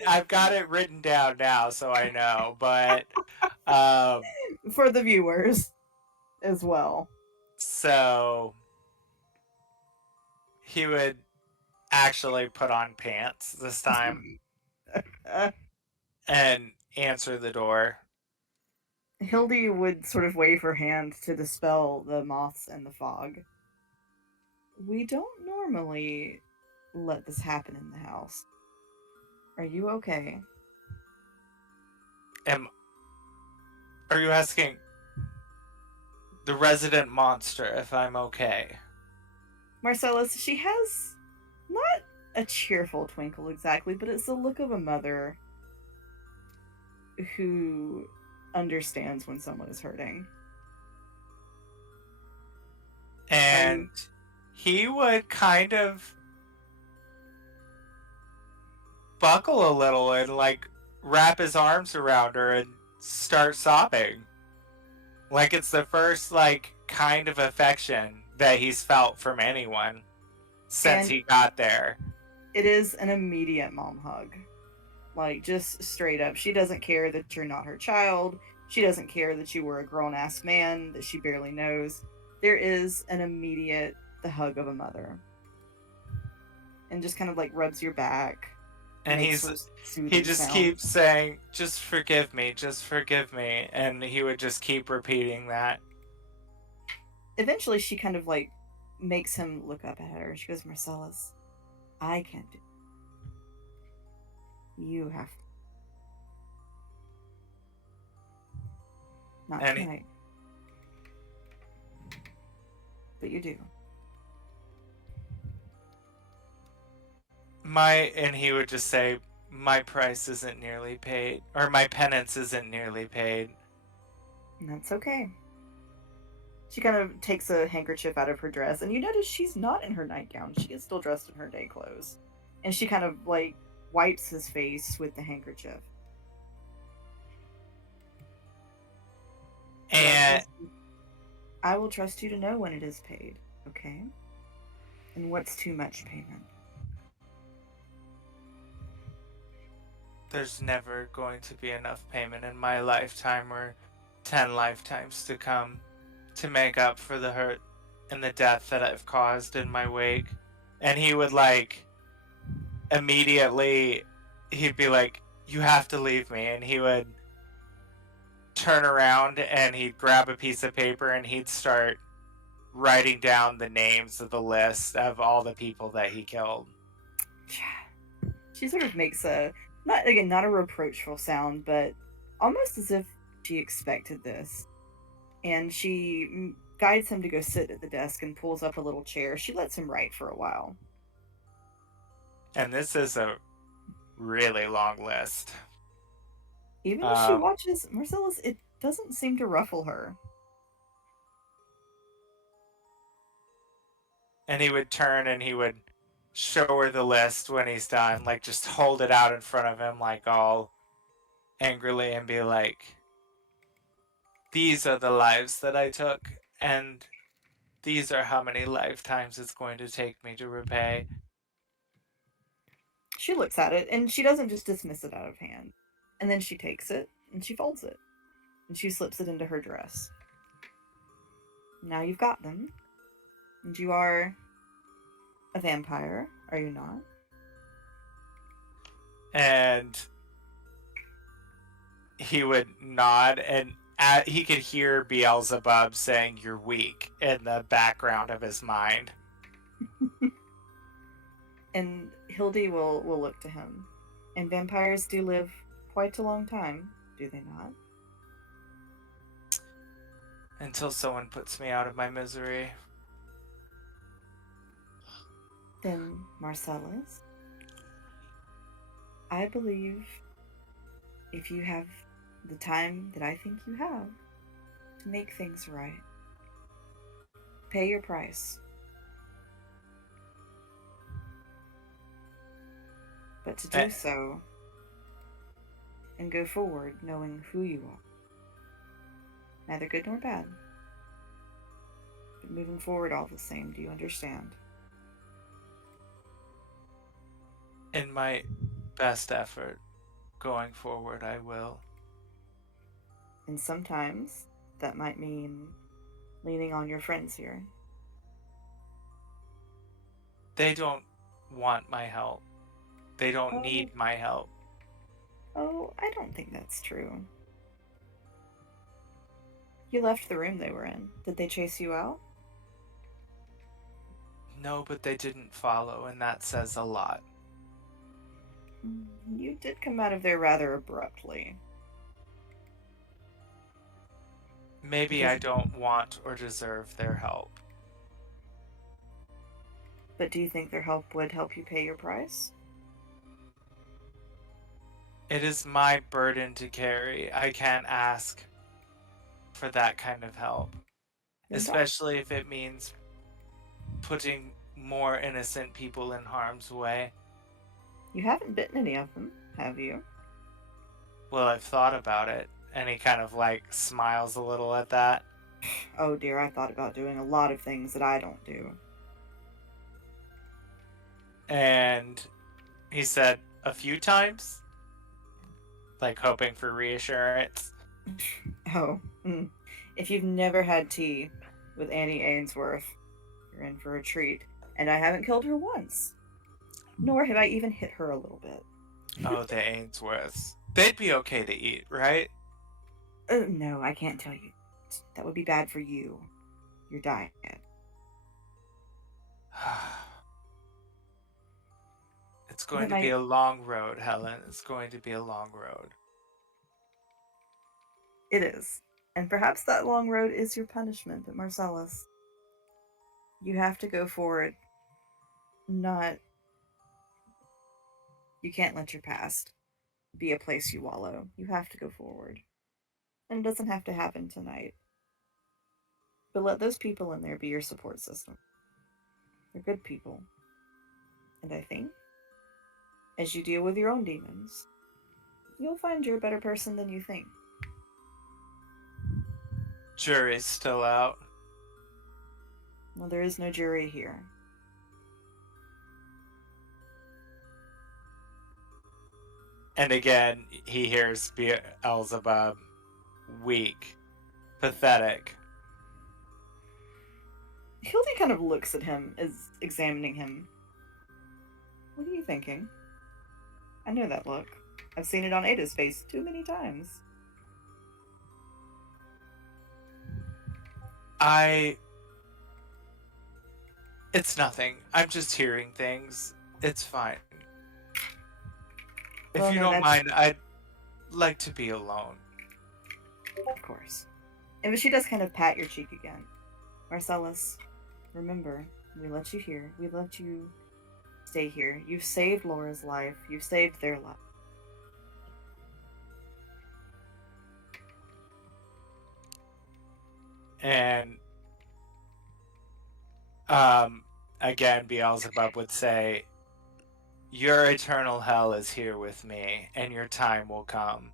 I've got it written down now, so I know. But For the viewers as well. so he would actually put on pants this time and answer the door. Hildy would sort of wave her hand to dispel the moths and the fog. We don't normally let this happen in the house. Are you okay? Are you asking the resident monster if I'm okay? Marcellus, she has not a cheerful twinkle exactly, but it's the look of a mother who understands when someone is hurting. And he would kind of buckle a little and like wrap his arms around her and start sobbing. Like it's the first like kind of affection that he's felt from anyone since And he got there. it is an immediate mom hug. Like, just straight up. She doesn't care that you're not her child. She doesn't care that you were a grown-ass man that she barely knows. There is an immediate, the hug of a mother. And just kind of, like, rubs your back. And makes he soothing just sounds. keeps saying, just forgive me, just forgive me. And he would just keep repeating that. Eventually, she kind of, like, makes him look up at her. She goes, Marcellus, I can't do it. You have to. Not And tonight. But you do. And he would just say, my price isn't nearly paid, or my penance isn't nearly paid. And that's okay. She kind of takes a handkerchief out of her dress, and you notice she's not in her nightgown. She is still dressed in her day clothes. And she kind of, like, wipes his face with the handkerchief. And I will trust you to know when it is paid, okay? And what's too much payment? there's never going to be enough payment in my lifetime or 10 lifetimes to come to make up for the hurt and the death that I've caused in my wake. And he would like immediately, he'd be like, you have to leave me. And he would turn around and he'd grab a piece of paper and he'd start writing down the names of the list of all the people that he killed. She sort of makes a, not a reproachful sound, but almost as if she expected this. And she guides him to go sit at the desk and pulls up a little chair. She lets him write for a while. And this is a really long list. Even as she watches Marcellus, it doesn't seem to ruffle her. And he would turn and he would show her the list when he's done, like just hold it out in front of him, like all angrily, and be like, these are the lives that I took, and these are how many lifetimes it's going to take me to repay. She looks at it, and she doesn't just dismiss it out of hand. And then she takes it, and she folds it. And she slips it into her dress. Now you've got them. And you are a vampire, are you not? And he would nod, and he could hear Beelzebub saying, you're weak, in the background of his mind. And Hildy will look to him. And vampires do live quite a long time, do they not? Until someone puts me out of my misery. Then, Marcellus, I believe if you have the time that I think you have to make things right, pay your price. But to do so and go forward knowing who you are, neither good nor bad, but moving forward all the same, do you understand? In my best effort, going forward, I will. And sometimes that might mean leaning on your friends here. They don't want my help. They don't need my help. Oh, I don't think that's true. You left the room they were in. Did they chase you out? No, but they didn't follow, and that says a lot. You did come out of there rather abruptly. Maybe I don't want or deserve their help. But do you think their help would help you pay your price? It is my burden to carry. I can't ask for that kind of help, Then don't. especially if it means putting more innocent people in harm's way. You haven't bitten any of them, have you? Well, I've thought about it, and he kind of like smiles a little at that. Oh dear, I thought about doing a lot of things that I don't do. And he said a few times, like hoping for reassurance. Oh, if you've never had tea with Annie Ainsworth, you're in for a treat. And I haven't killed her once. Nor have I even hit her a little bit. Oh, the Ainsworths. They'd be okay to eat, right? No, I can't tell you. That would be bad for you. Your diet. It's going But to be a long road, Helen. It's going to be a long road. It is. And perhaps that long road is your punishment, but Marcellus, you have to go forward. You can't let your past be a place you wallow. You have to go forward. And it doesn't have to happen tonight. But let those people in there be your support system. They're good people. And I think, as you deal with your own demons, you'll find you're a better person than you think. Jury's still out. Well, there is no jury here. And again, he hears Beelzebub. Weak. Pathetic. Hildy kind of looks at him as examining him. What are you thinking? I know that look. I've seen it on Ada's face too many times. It's nothing. I'm just hearing things. It's fine. If you don't mind, I'd like to be alone. Of course. And she does kind of pat your cheek again. Marcellus, remember, we let you here. We let you stay here. You've saved Laura's life. You've saved their life. And again, Beelzebub would say, your eternal hell is here with me, and your time will come.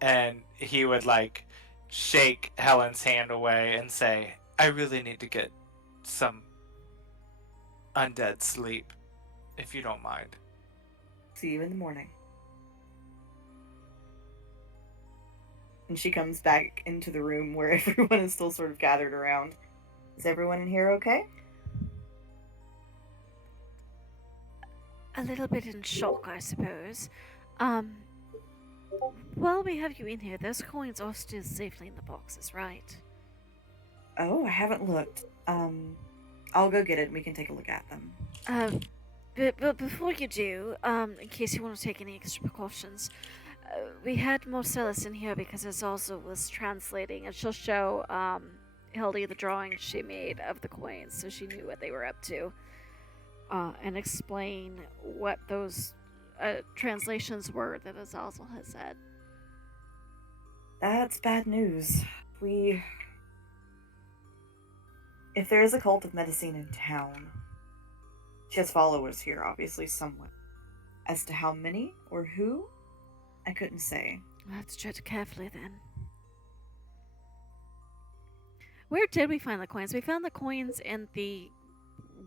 And he would like shake Helen's hand away and say, I really need to get some undead sleep, if you don't mind. See you in the morning. And she comes back into the room where everyone is still sort of gathered around. Is everyone in here okay? A little bit in shock, I suppose. While we have you in here, those coins are still safely in the boxes, right? Oh, I haven't looked. I'll go get it and we can take a look at them. But before you do, in case you want to take any extra precautions, we had Marcellus in here because it also was translating, and she'll show Hildy the drawing she made of the coins so she knew what they were up to, and explain what those translations were that Azazel has said. That's bad news. If there is a cult of medicine in town, she has followers here, obviously, somewhere. As to how many or who, I couldn't say. We'll have to tread carefully then. Where did we find the coins? We found the coins in the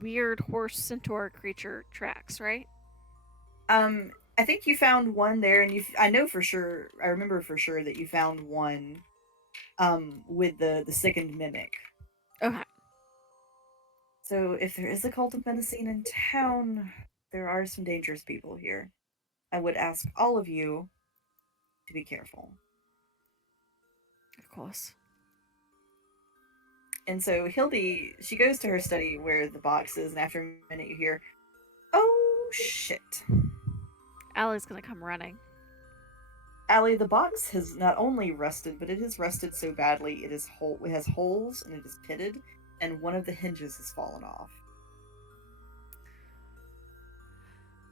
weird horse centaur creature tracks, right? I think you found one there, and I remember for sure that you found one, with the sickened mimic. Okay. So if there is a cult of medicine in town, there are some dangerous people here. I would ask all of you to be careful. Of course. And so Hildy, she goes to her study where the box is, and after a minute you hear, oh shit. Allie's gonna come running. Allie, the box has not only rusted, but it has rusted so badly it has holes and it is pitted, and one of the hinges has fallen off.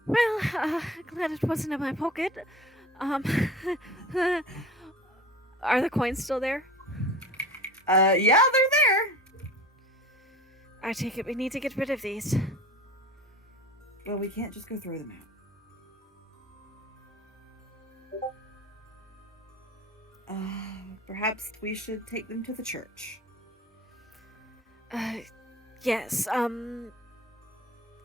Well, glad it wasn't in my pocket. Um, are the coins still there? Yeah, they're there. I take it we need to get rid of these. Well, we can't just go throw them out. Perhaps we should take them to the church. Yes,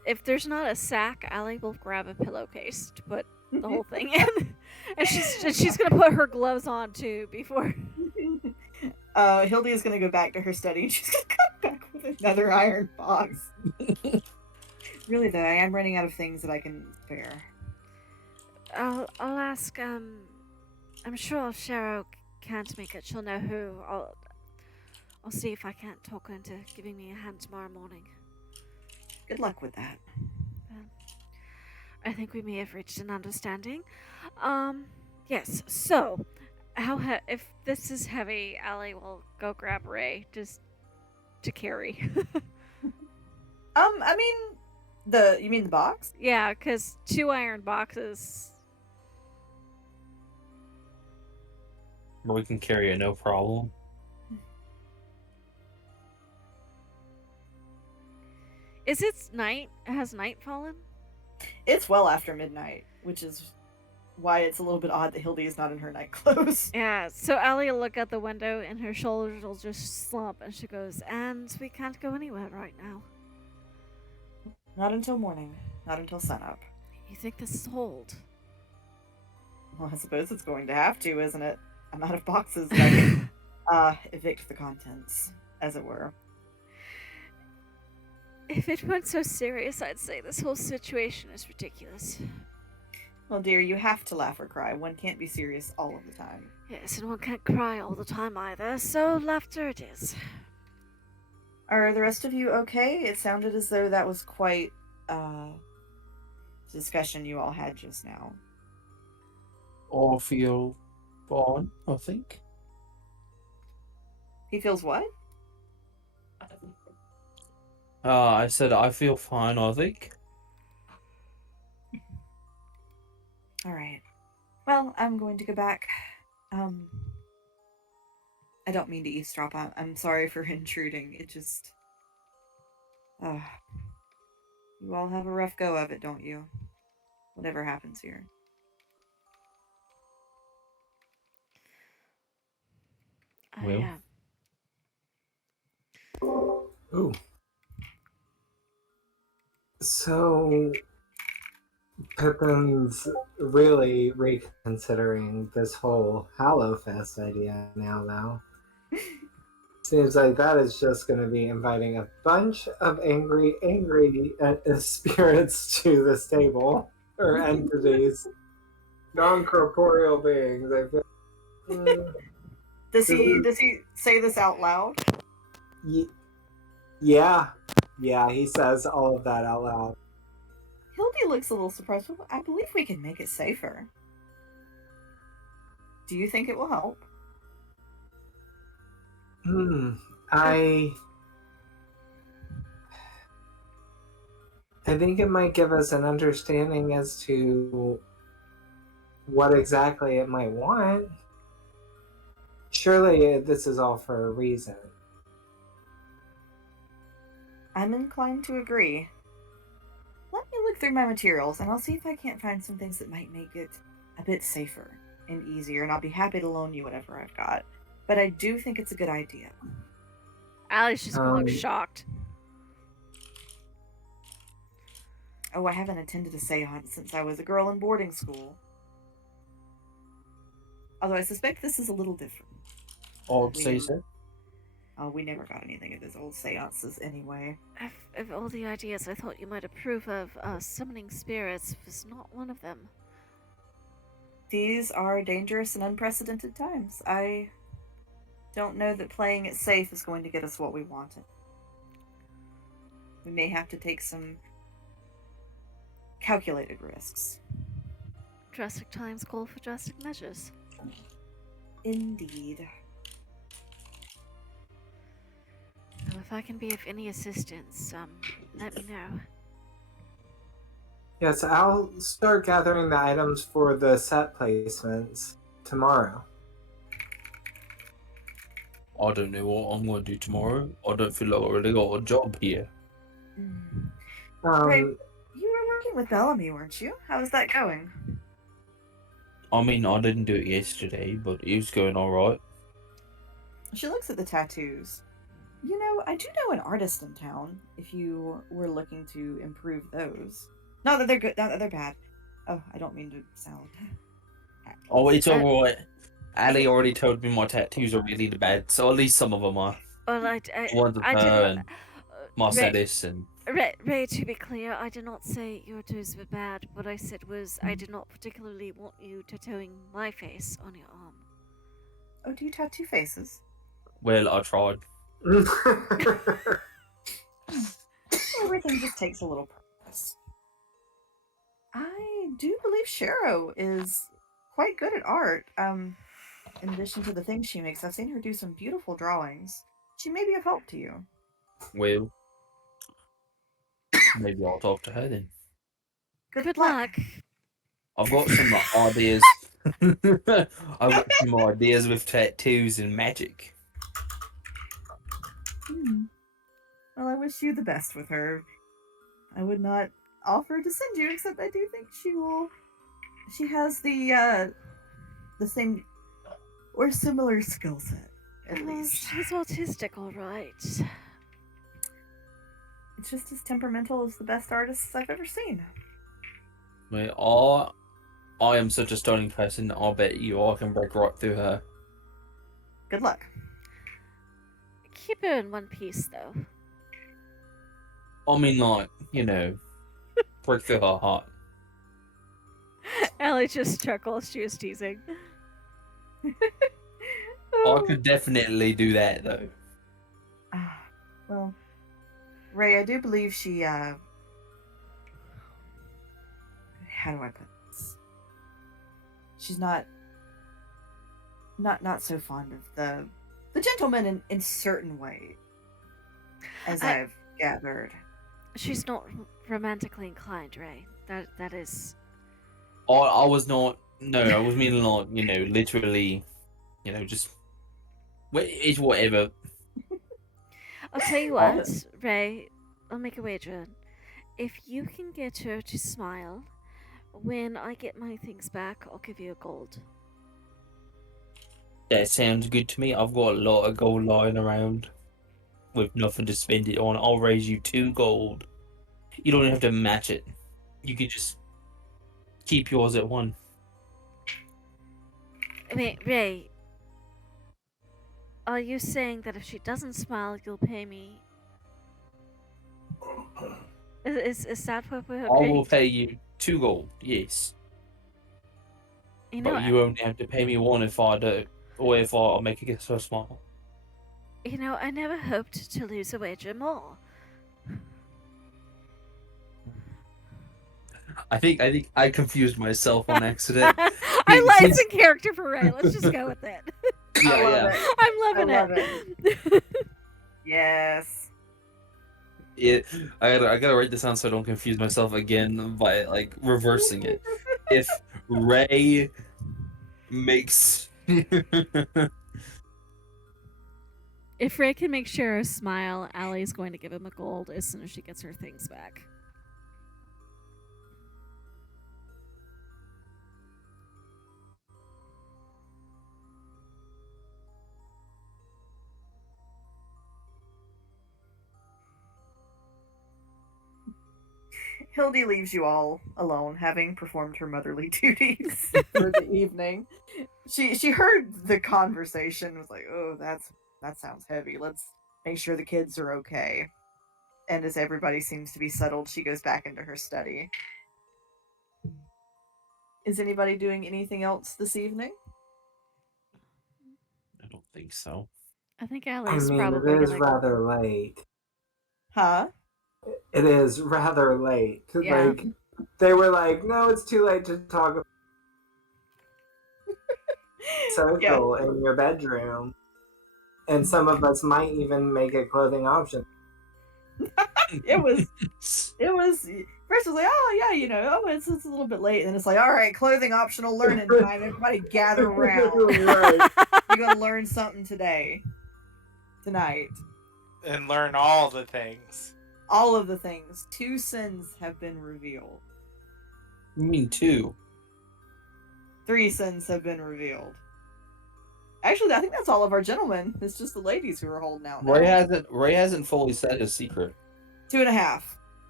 if there's not a sack, Allie will grab a pillowcase to put the whole thing in. And she's gonna put her gloves on too before. Hildy is gonna go back to her study and she's gonna come back with another iron box. Really though, I am running out of things that I can spare. I'll ask, I'm sure if Shero can't make it, she'll know who. I'll see if I can't talk her into giving me a hand tomorrow morning. Good luck with that. I think we may have reached an understanding. Yes, so, if this is heavy, Allie will go grab Ray, just to carry. I mean, you mean the box? Yeah, because 2 iron boxes. We can carry it, no problem. Is it night? Has night fallen? It's well after midnight, which is why it's a little bit odd that Hildy is not in her night clothes. Yeah, so Allie will look out the window and her shoulders will just slump and she goes, and we can't go anywhere right now. Not until morning. Not until sunup. You think this is hold? Well, I suppose it's going to have to, isn't it? I'm out of boxes that I can evict the contents, as it were. If it weren't so serious, I'd say this whole situation is ridiculous. Well, dear, you have to laugh or cry. One can't be serious all of the time. Yes, and one can't cry all the time either, so laughter it is. Are the rest of you okay? It sounded as though that was quite discussion you all had just now. I feel fine, I think. He feels what? I said I feel fine, I think. Alright. Well, I'm going to go back. I don't mean to eavesdrop. I'm sorry for intruding. It just... you all have a rough go of it, don't you? Whatever happens here. Well. Yeah. Ooh. So, Pippin's really reconsidering this whole Hallowfest idea now, though. Seems like that is just going to be inviting a bunch of angry spirits to this table, or entities, non-corporeal beings. I feel. Does he say this out loud? Yeah, he says all of that out loud. Hildy looks a little surprised. Well, I believe we can make it safer. Do you think it will help? I think it might give us an understanding as to what exactly it might want. Surely this is all for a reason. I'm inclined to agree. Let me look through my materials, and I'll see if I can't find some things that might make it a bit safer and easier, and I'll be happy to loan you whatever I've got. But I do think it's a good idea. Allie's just gonna look shocked. Oh, I haven't attended a seance since I was a girl in boarding school. Although I suspect this is a little different. I'd say so. Oh, we never got anything at those old seances anyway. Of all the ideas I thought you might approve of, summoning spirits was not one of them. These are dangerous and unprecedented times. I don't know that playing it safe is going to get us what we wanted. We may have to take some calculated risks. drastic times call for drastic measures. Indeed. Well, if I can be of any assistance, let me know. Yes, I'll start gathering the items for the set placements tomorrow. I don't know what I'm going to do tomorrow. I don't feel like I really got a job here. Right. You were working with Bellamy, weren't you? How is that going? I mean, I didn't do it yesterday, but it was going alright. She looks at the tattoos. You know, I do know an artist in town, if you were looking to improve those. Not that they're good, not that they're bad. Oh, I don't mean to sound... Oh, it's alright. Ali already told me my tattoos are really bad, so at least some of them are. Well, One's of I did her not. and Marcellus and... Ray, to be clear, I did not say your tattoos were bad. What I said was I did not particularly want you tattooing my face on your arm. Oh, do you tattoo faces? Well, I tried. Everything just takes a little practice. I do believe Shero is quite good at art. In addition to the things she makes, I've seen her do some beautiful drawings. She may be of help to you. Well, maybe I'll talk to her then. Good luck. I've got some ideas. I've got some ideas with tattoos and magic. Well, I wish you the best with her. I would not offer to send you, except I do think she will. She has the same or similar skill set, at least. She's autistic, all right. It's just as temperamental as the best artists I've ever seen. Well, I am such a stunning person. I'll bet you I can break right through her. Good luck. Keep her in one piece, though. I mean, like, you know, break through her heart. Ellie just chuckles. She was teasing. I could definitely do that, though. Well, Ray, I do believe she, how do I put this? She's not so fond of the gentleman in certain ways, as I've gathered. She's not romantically inclined, Ray. That is... I was not... No, I was meaning, like, you know, literally, you know, just... It's whatever. I'll tell you what, Ray. I'll make a wager. If you can get her to smile, when I get my things back, I'll give you a gold. That sounds good to me. I've got a lot of gold lying around with nothing to spend it on. I'll raise you 2 gold. You don't have to match it. You could just keep yours at 1. Wait, Ray. Are you saying that if she doesn't smile, you'll pay me? Is that what we're I agreeing? will pay you 2 gold, yes. You know, But you only have to pay me 1 if I do, or if I make her smile. You know, I never hoped to lose a wager more. I think I confused myself on accident. It's in character for Ray. Let's just go with it. Yeah. I'm loving I love it. Yes. I gotta write this down so I don't confuse myself again by like reversing it. If Ray makes If Ray can make Shero smile, Allie's going to give him a gold as soon as she gets her things back. Hildy leaves you all alone, having performed her motherly duties for the evening. She heard the conversation and was like, "Oh, that sounds heavy. Let's make sure the kids are okay." And as everybody seems to be settled, she goes back into her study. Is anybody doing anything else this evening? I don't think so. I think I Allie's mean, probably it is gonna... rather late. Huh? It is rather late. Yeah. Like, they were like, no, it's too late to talk social in your bedroom. And some of us might even make a clothing option. It was first it was like, oh yeah, it's a little bit late, and then it's like, all right, clothing optional learning time. Everybody gather around. Right. You're gonna learn something tonight. And learn all the things. All of the things. 2 sins have been revealed. You mean 2? 3 sins have been revealed. Actually, I think that's all of our gentlemen. It's just the ladies who are holding out now. Ray hasn't fully said his secret. 2.5. Yeah.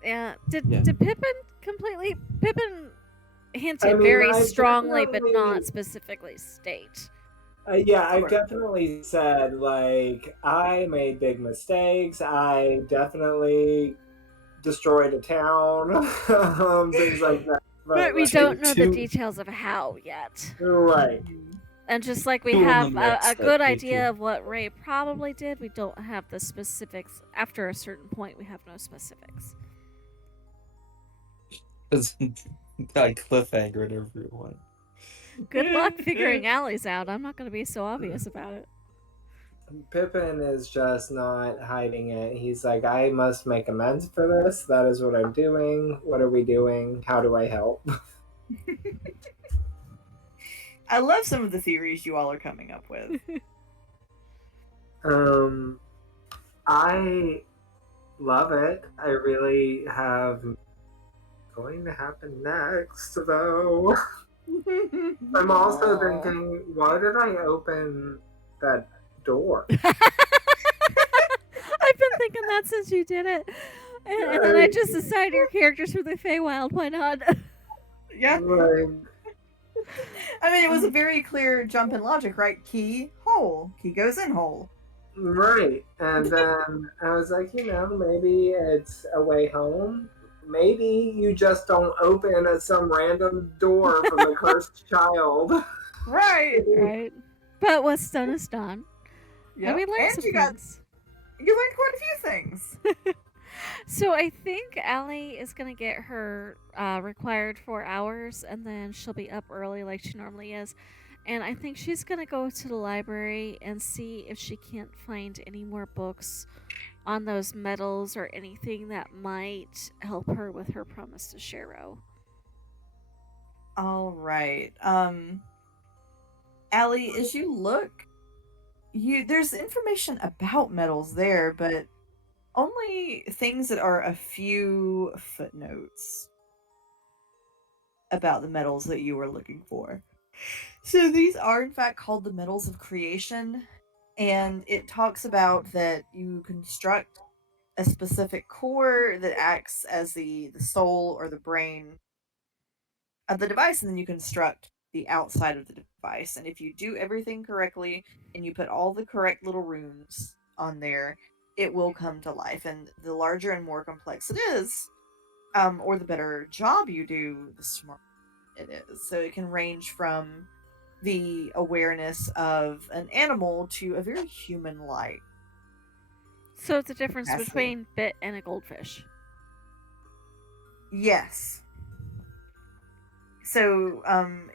Yeah. Did Pippin hinted I mean, very I strongly, but definitely- not specifically state. Yeah, I've definitely said, like, I made big mistakes. I definitely destroyed a town. Things like that. But we like, don't know the two- details of how yet. Right. And just like we Two of have them a that's good that they idea do. of what Ray probably did, we don't have the specifics. After a certain point, we have no specifics. Because I cliffhangered everyone. Good luck figuring alleys out. I'm not going to be so obvious about it. Pippin is just not hiding it. He's like, I must make amends for this. That is what I'm doing. What are we doing? How do I help? I love some of the theories you all are coming up with. I love it. I really have going to happen next, though. I'm also thinking, why did I open that door? I've been thinking that since you did it. And then I just decided your characters from the Feywild. Why not? Yeah. Like, I mean, it was a very clear jump in logic, right? Key, hole. Key goes in hole. right. And then I was like, maybe it's a way home. Maybe you just don't open some random door from the cursed child. Right. Right. But what's done is done. Yeah. And we learned And some you things. learned quite a few things. So I think Allie is going to get her required 4 hours, and then she'll be up early like she normally is. And I think she's going to go to the library and see if she can't find any more books on those metals or anything that might help her with her promise to Shero. All right. Allie, as you look, there's information about metals there, but only things that are a few footnotes about the metals that you were looking for. So these are in fact called the metals of creation, and it talks about that you construct a specific core that acts as the soul or the brain of the device, and then you construct the outside of the device. And if you do everything correctly and you put all the correct little runes on there, it will come to life. And the larger and more complex it is, or the better job you do, the smarter it is. So it can range from the awareness of an animal to a very human-like. So it's a difference Capacity. between bit and a goldfish. Yes. So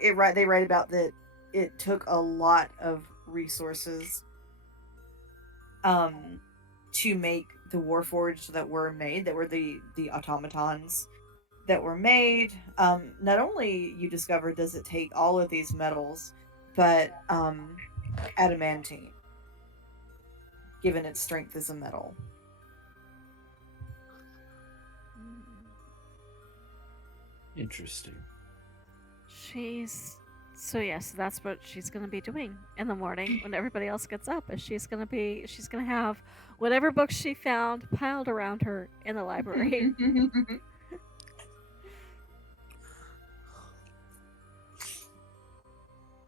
they write about that it took a lot of resources to make the Warforged that were made, that were the automatons that were made. Not only you discovered does it take all of these metals, but adamantine, given its strength as a metal. Interesting. So that's what she's gonna be doing in the morning when everybody else gets up. Is she's gonna have whatever books she found piled around her in the library.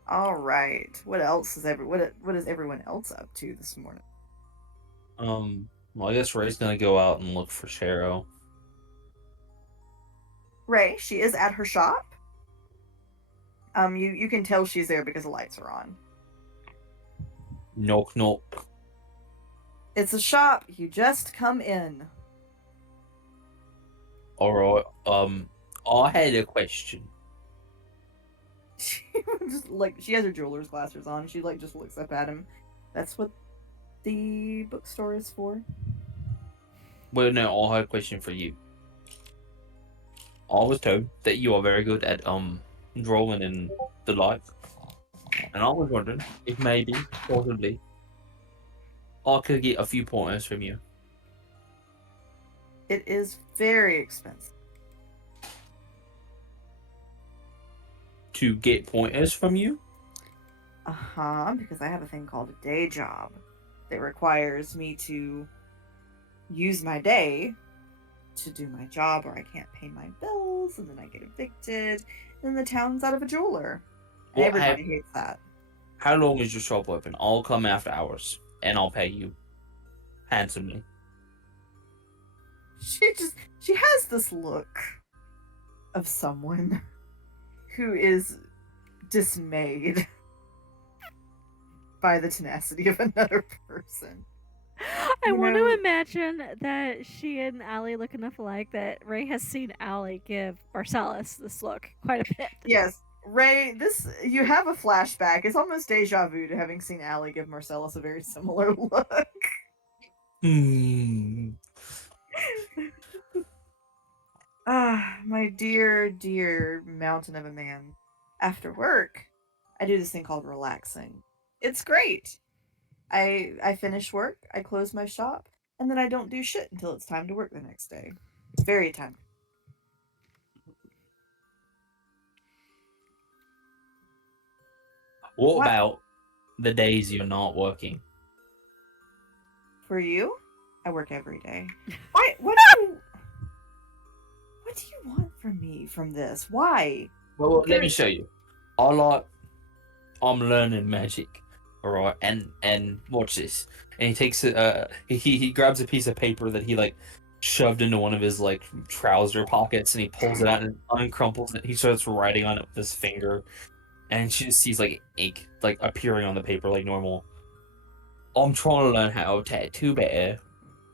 All right. What else is what is everyone else up to this morning? Well, I guess Ray's gonna go out and look for Shero. Ray, she is at her shop. You can tell she's there because the lights are on. Knock knock. It's a shop. You just come in. Alright, I had a question. She just she has her jeweler's glasses on. She just looks up at him. That's what the bookstore is for. Well, no, I have a question for you. I was told that you are very good at drawing in the light, and I was wondering if maybe, possibly, I could get a few pointers from you. It is very expensive. To get pointers from you? Because I have a thing called a day job that requires me to use my day to do my job, or I can't pay my bills, and then I get evicted, and then the town's out of a jeweler. What Everybody hates that. How long is your shop open? I'll come after hours, and I'll pay you handsomely. She has this look of someone who is dismayed by the tenacity of another person. I You want know- to imagine that she and Allie look enough alike that Ray has seen Allie give Marcellus this look quite a bit. Yes, Ray, you have a flashback. It's almost deja vu to having seen Allie give Marcellus a very similar look. My dear, dear mountain of a man. After work, I do this thing called relaxing. It's great. I finish work, I close my shop, and then I don't do shit until it's time to work the next day. It's very time. What What? about the days you're not working? For you, I work every day. What do you want from me from this? Why? Well, let me show you. I'm learning magic, all right, and watch this. And he takes he grabs a piece of paper that he shoved into one of his trouser pockets, and he pulls it out and uncrumples it. He starts writing on it with his finger, and she just sees ink appearing on the paper like normal. I'm trying to learn how to tattoo better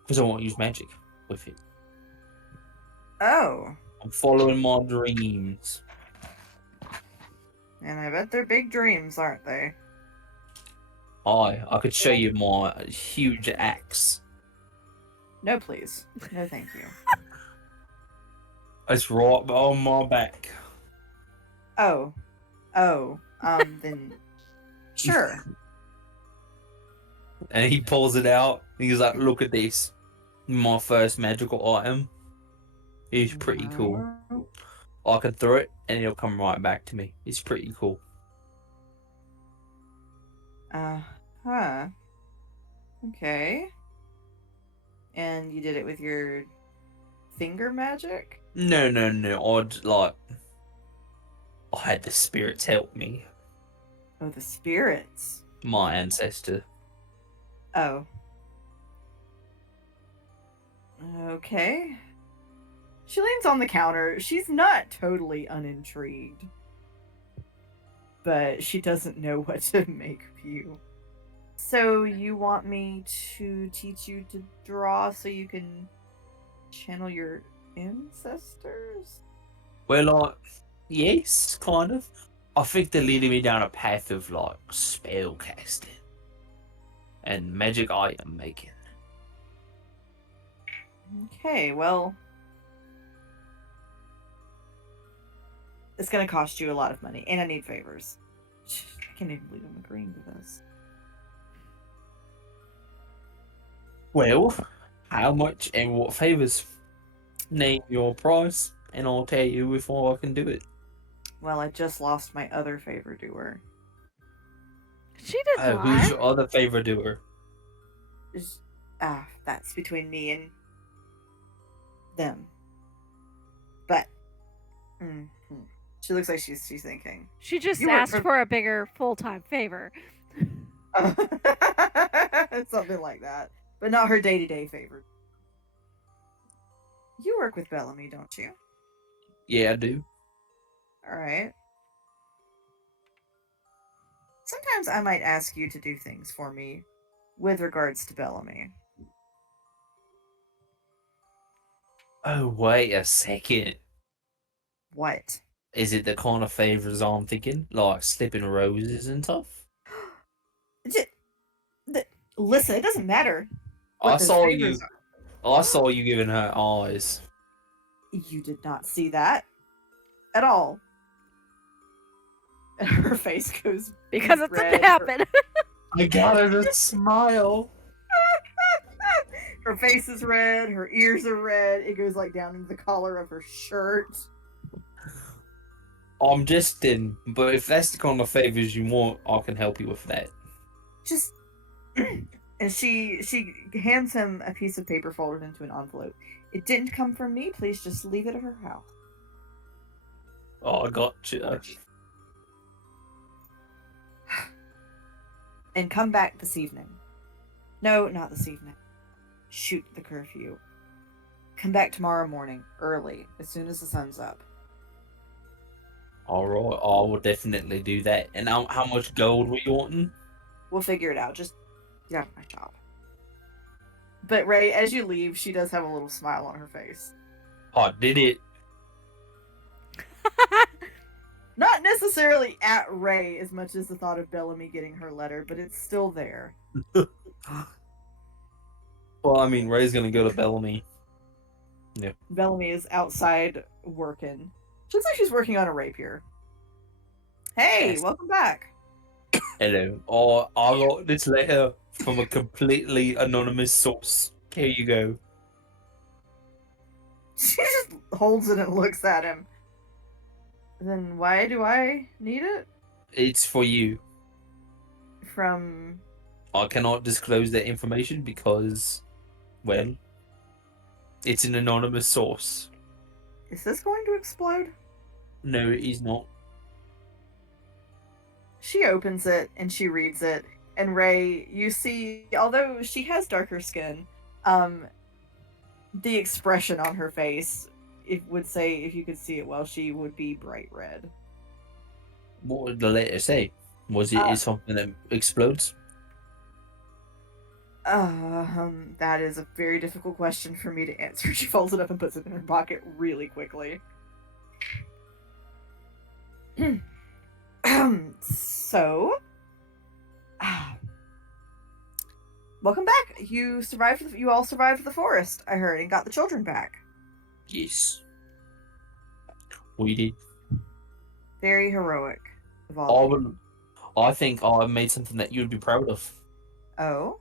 because I want to use magic with it. Oh, I'm following my dreams. and I bet they're big dreams, aren't they? I could show you my huge axe. No, please. No, thank you. It's right on my back. Oh, then sure. And he pulls it out. And he's like, "Look at this, my first magical item. It's pretty cool. I can throw it, and it'll come right back to me. It's pretty cool." Huh. Okay. And you did it with your finger magic? No. I had the spirits help me. Oh, the spirits. My ancestor. Oh. Okay. She leans on the counter. She's not totally unintrigued. But she doesn't know what to make of you. So you want me to teach you to draw so you can channel your ancestors? Well, yes, kind of. I think they're leading me down a path of spell casting and magic item making. Okay, well, it's gonna cost you a lot of money, and I need favors. I can't even believe I'm agreeing to this. Well, how much and what favors? Name your price, and I'll tell you if I can do it. Well, I just lost my other favor doer. She did Who's what? your other favor doer? That's between me and them. But she looks like she's thinking. She just You were asked per- for a bigger full-time favor. Something like that, but not her day-to-day favor. You work with Bellamy, don't you? Yeah, I do. All right. Sometimes I might ask you to do things for me with regards to Bellamy. Oh, wait a second. What? Is it the kind of favors I'm thinking? Like slipping roses and stuff? J- Listen, it doesn't matter I what those saw favors you. are. I saw you giving her eyes. You did not see that at all. And her face goes Because it red. didn't happen. I got her to smile. Her face is red. Her ears are red. It goes like down into the collar of her shirt. I'm just in, but if that's the kind of favors you want, I can help you with that. Just and she hands him a piece of paper folded into an envelope. It didn't come from me. Please just leave it at her house. Oh, I got you. And come back this evening. No, not this evening. Shoot the curfew. Come back tomorrow morning, early, as soon as the sun's up. All right, I will definitely do that. And how much gold were you wanting? We'll figure it out. Just get out of my shop. But Ray, as you leave, she does have a little smile on her face. I did it. Not necessarily at Ray as much as the thought of Bellamy getting her letter, but it's still there. Well, I mean, Ray's gonna go to Bellamy. Bellamy is outside working. She looks like she's working on a rapier. Hey, Yes. welcome back. Hello. Oh, I got this letter from a completely anonymous source. Here you go. She just holds it and looks at him. Then why do I need it? It's for you. From... I cannot disclose that information because, well, it's an anonymous source. Is this going to explode? No, it is not. She opens it and she reads it. And Ray, you see, although she has darker skin, the expression on her face, it would say, if you could see it well, she would be bright red. What did the letter say? Was it something that explodes? That is a very difficult question for me to answer. She folds it up and puts it in her pocket really quickly. So, welcome back. You survived. You all survived the forest, I heard, and got the children back. Yes. We did. Very heroic of all. I think I made something that you'd be proud of. Oh.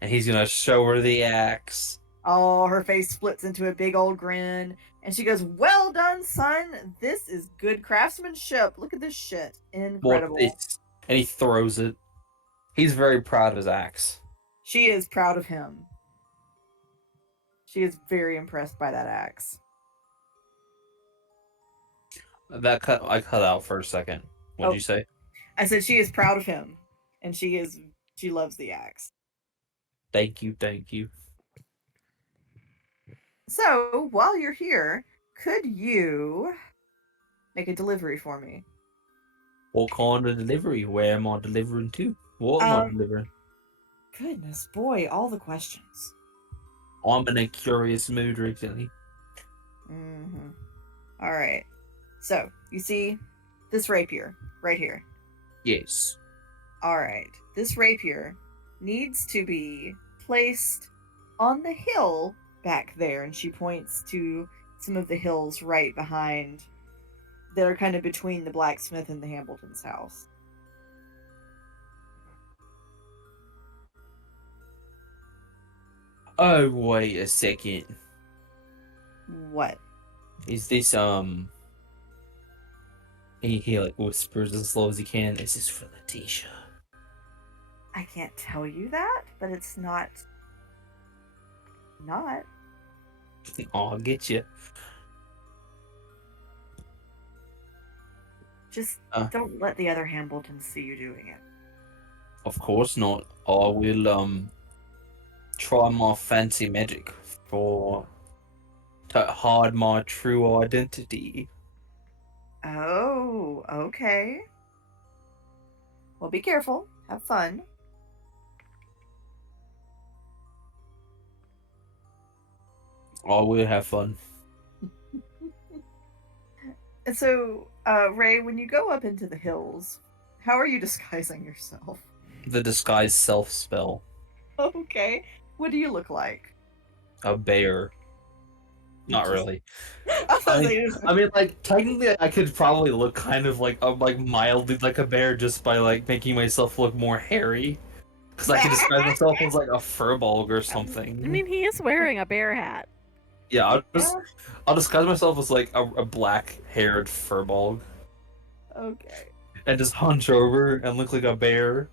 And he's gonna show her the axe. Oh, her face splits into a big old grin, and she goes, "Well done, son. This is good craftsmanship. Look at this shit. Incredible." And he throws it. He's very proud of his axe. She is proud of him. She is very impressed by that axe. I cut out for a second. What'd you say? I said she is proud of him, and she loves the axe. Thank you, thank you. So, while you're here, could you make a delivery for me? What kind of delivery? Where am I delivering to? What am I delivering? Goodness, boy, all the questions. I'm in a curious mood recently. Mm-hmm. All right. So, you see this rapier right here? Yes. All right. This rapier needs to be placed on the hill back there, and she points to some of the hills right behind that are kind of between the blacksmith and the Hambleton's house. Oh, wait a second. What? Is this, and he like whispers as slow as he can, is this for Letitia? I can't tell you that, but it's not. Not. I'll get you. Just don't let the other Hambletons see you doing it. Of course not. I will, try my fancy magic to hide my true identity. Oh, okay. Well, be careful. Have fun. I will have fun. And so, Ray, when you go up into the hills, how are you disguising yourself? The disguise self spell. Okay. What do you look like? A bear. Not Just- really. I was I gonna mean, say, just- I mean, like technically, I could probably look kind of like mildly like a bear just by like making myself look more hairy, because I could describe myself as like a furball or something. I mean, he is wearing a bear hat. Yeah, Yeah. I'll disguise myself as like a black-haired furball Okay. and just hunch over and look like a bear.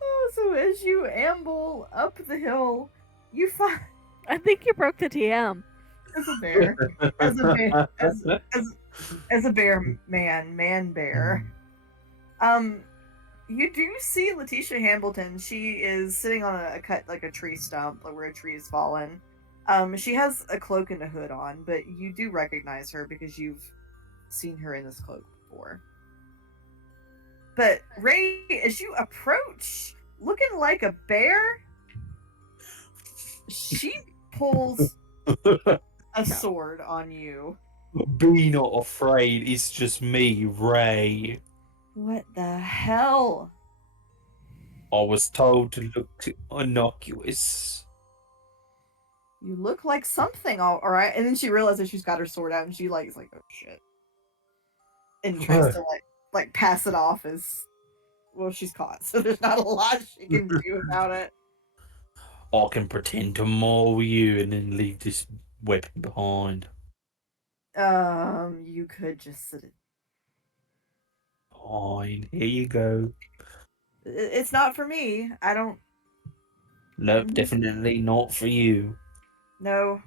Oh, so as you amble up the hill, you find I think you broke the TM. as a bear, as a bear, as a bear man bear. You do see Letitia Hambleton. She is sitting on a cut like a tree stump, like where a tree has fallen. She has a cloak and a hood on, but you do recognize her because you've seen her in this cloak before. But Ray, as you approach, looking like a bear, she pulls a sword on you. Be not afraid, it's just me, Ray. What the hell? I was told to look innocuous. You look like something, all right. And then she realizes she's got her sword out, and she like is like, oh shit, and tries to like pass it off as well. She's caught, so there's not a lot she can do about it. I can pretend to maul you and then leave this weapon behind. You could just sit it. Fine, here you go. It's not for me. I don't Nope, definitely not for you. know.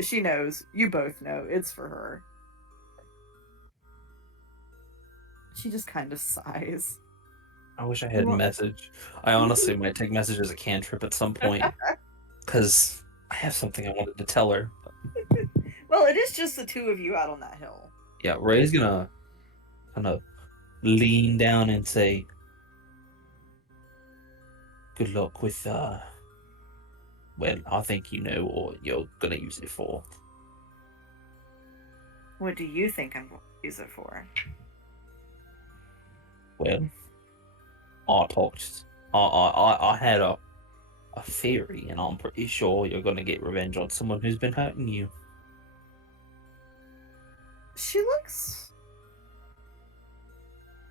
She knows. You both know. It's for her. She just kind of sighs. I wish I had Well- message. I honestly might take message as a cantrip at some point. Because I have something I wanted to tell her. Well, it is just the two of you out on that hill. Yeah, Ray's gonna kind of lean down and say, good luck with, well, I think you know what you're gonna use it for. What do you think I'm going to use it for? Well, I had a theory, and I'm pretty sure you're gonna get revenge on someone who's been hurting you. She looks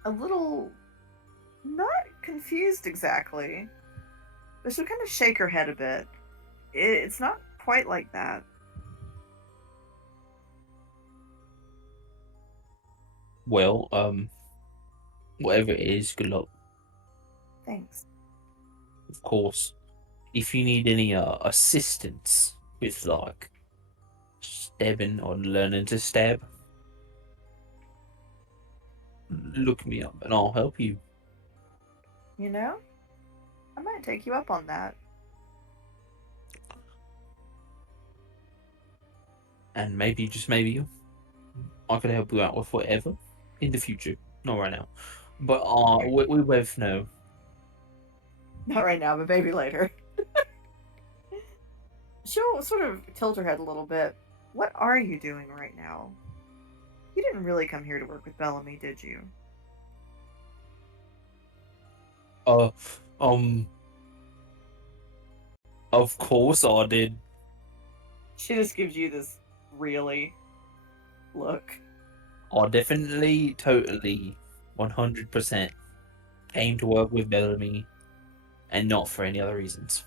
a little not confused exactly, but she'll kind of shake her head a bit. It's not quite like that. Well, whatever it is, good luck. Thanks. Of course, if you need any assistance with like stabbing or learning to stab, look me up and I'll help you. You know, I might take you up on that. And maybe, just maybe, I could help you out with whatever in the future. Not right now, but we both know. Not right now, but maybe later. She'll sort of tilt her head a little bit. What are you doing right now? You didn't really come here to work with Bellamy, did you? Of course I did. She just gives you this really look. I definitely, totally, 100% came to work with Bellamy, and not for any other reasons.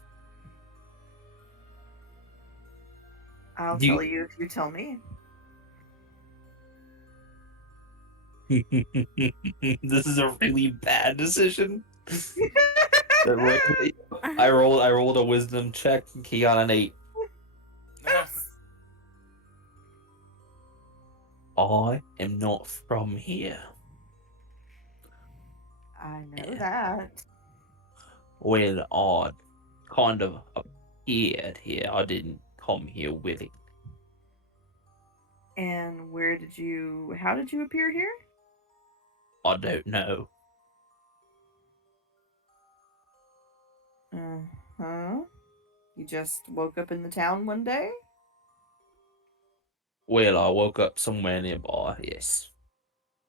I'll Do you- tell you if you tell me. This is a really bad decision. I rolled a wisdom check. He got an 8. I am not from here. I know Yeah. that. Well, I kind of appeared here. I didn't come here willingly. And how did you appear here? I don't know. Uh-huh. You just woke up in the town one day? Well, I woke up somewhere nearby, yes.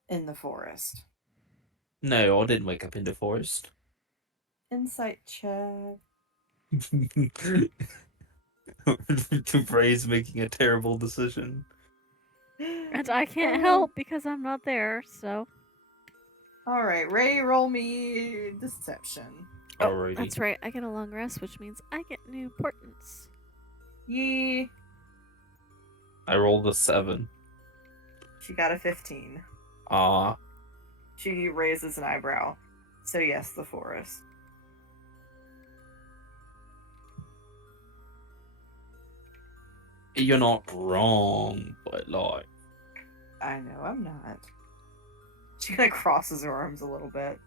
In the forest. No, I didn't wake up in the forest. Insight check. Ray's making a terrible decision. And I can't help because I'm not there, so. Alright, Ray, roll me deception. Oh, Alrighty. that's right. I get a long rest, which means I get new portents. Yee. I rolled a 7. She got a 15. Ah, She raises an eyebrow. So yes, the forest. you're not wrong, but like, I know, I'm not. She kind of crosses her arms a little bit.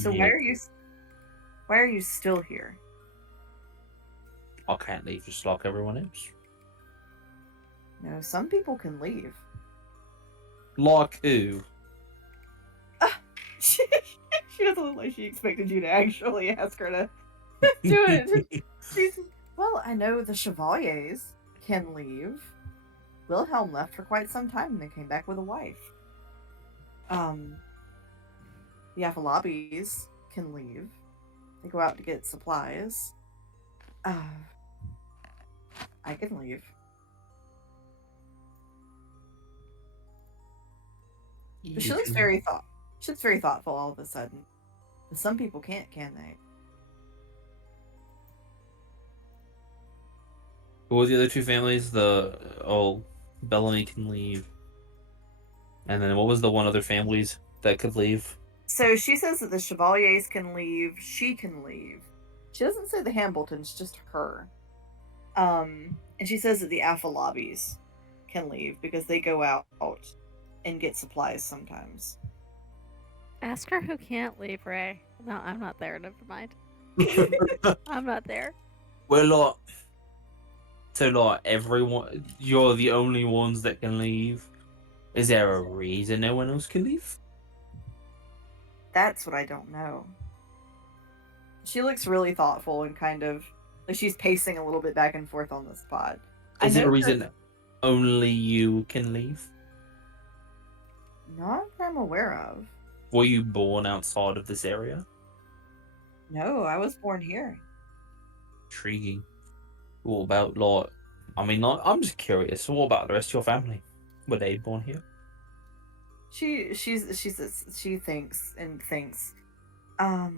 So why are you still here? I can't leave just like everyone else. No, some people can leave. Like who? She doesn't look like she expected you to actually ask her to do it. She's, well, I know the Chevaliers can leave. Wilhelm left for quite some time and then came back with a wife. The Affalabis can leave. They go out to get supplies. I can leave. But she looks very thoughtful all of a sudden. But some people can't, can they? What were the other two families? Bellamy can leave. And then what was the one other families that could leave? So she says that the Chevaliers can leave, she can leave. She doesn't say the Hambletons, just her. And she says that the Affalabis can leave because they go out and get supplies sometimes. Ask her who can't leave, Ray. No, I'm not there. Never mind. I'm not there. Well, everyone, you're the only ones that can leave. Is there a reason no one else can leave? That's what I don't know. She looks really thoughtful and kind of like she's pacing a little bit back and forth on the spot. Is there a reason only you can leave? Not that I'm aware of. Were you born outside of this area? No, I was born here. Intriguing. What about I'm just curious. What about the rest of your family? Were they born here? She thinks and thinks. Well,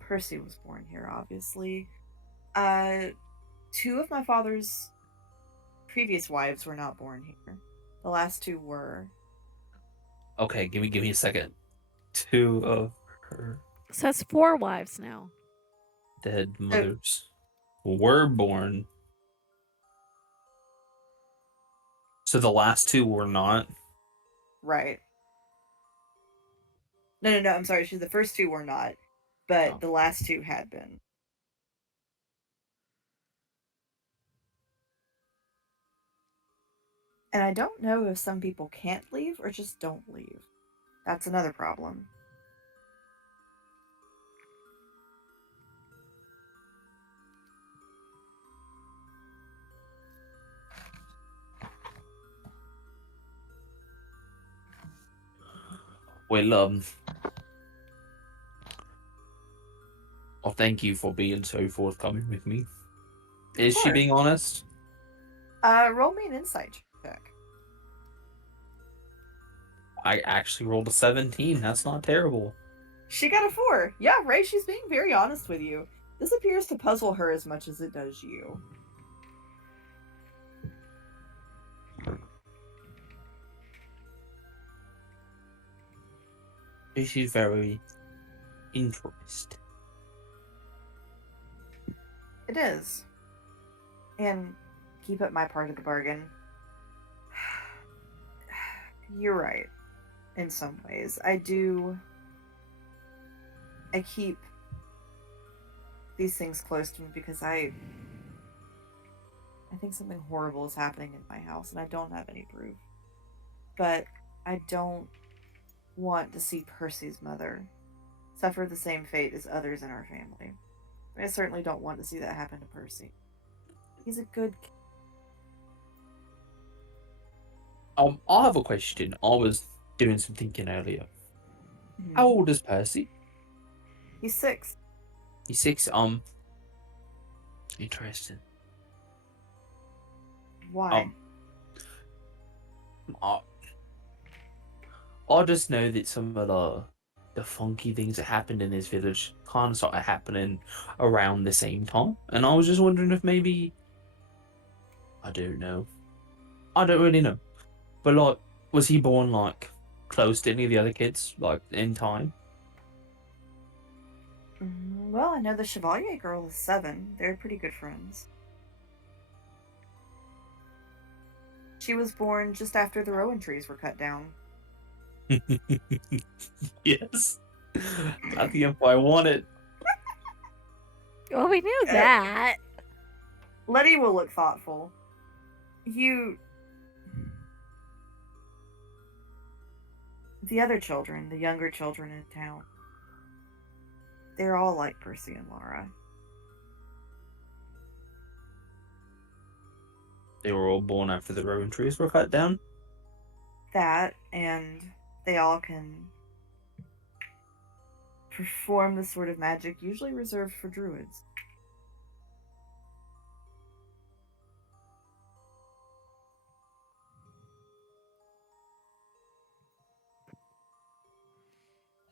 Percy was born here, obviously. Two of my father's previous wives were not born here. The last two were. Okay, give me a second. Two of her So it's 4 wives now. dead mothers were born. So the last two were not? Right. No, I'm sorry. The first two were not, but the last two had been. And I don't know if some people can't leave or just don't leave. That's another problem. Well, thank you for being so forthcoming with me. Is she being honest? Roll me an insight check. I actually rolled a 17. That's not terrible. She got a 4. Yeah, Ray, she's being very honest with you. This appears to puzzle her as much as it does you. She's very interested. It is. And keep up my part of the bargain. You're right. In some ways. I keep these things close to me because I think something horrible is happening in my house and I don't have any proof. But I don't want to see Percy's mother suffer the same fate as others in our family. I certainly don't want to see that happen to Percy. He's a good kid. I have a question. I was doing some thinking earlier. How old is Percy? He's 6. He's 6. Interesting. Why? I, I just know that some of the funky things that happened in this village kind of started happening around the same time, and I was just wondering if maybe I don't know. I don't really know, but like, was he born like close to any of the other kids, like in time? Well, I know the Chevalier girl is 7. They're pretty good friends. She was born just after the rowan trees were cut down. Yes, not the info I wanted. Well, we knew that. Letty will look thoughtful. The other children, the younger children in town, they're all like Percy and Laura. They were all born after the rowan trees were cut down. That, and they all can perform the sort of magic usually reserved for druids.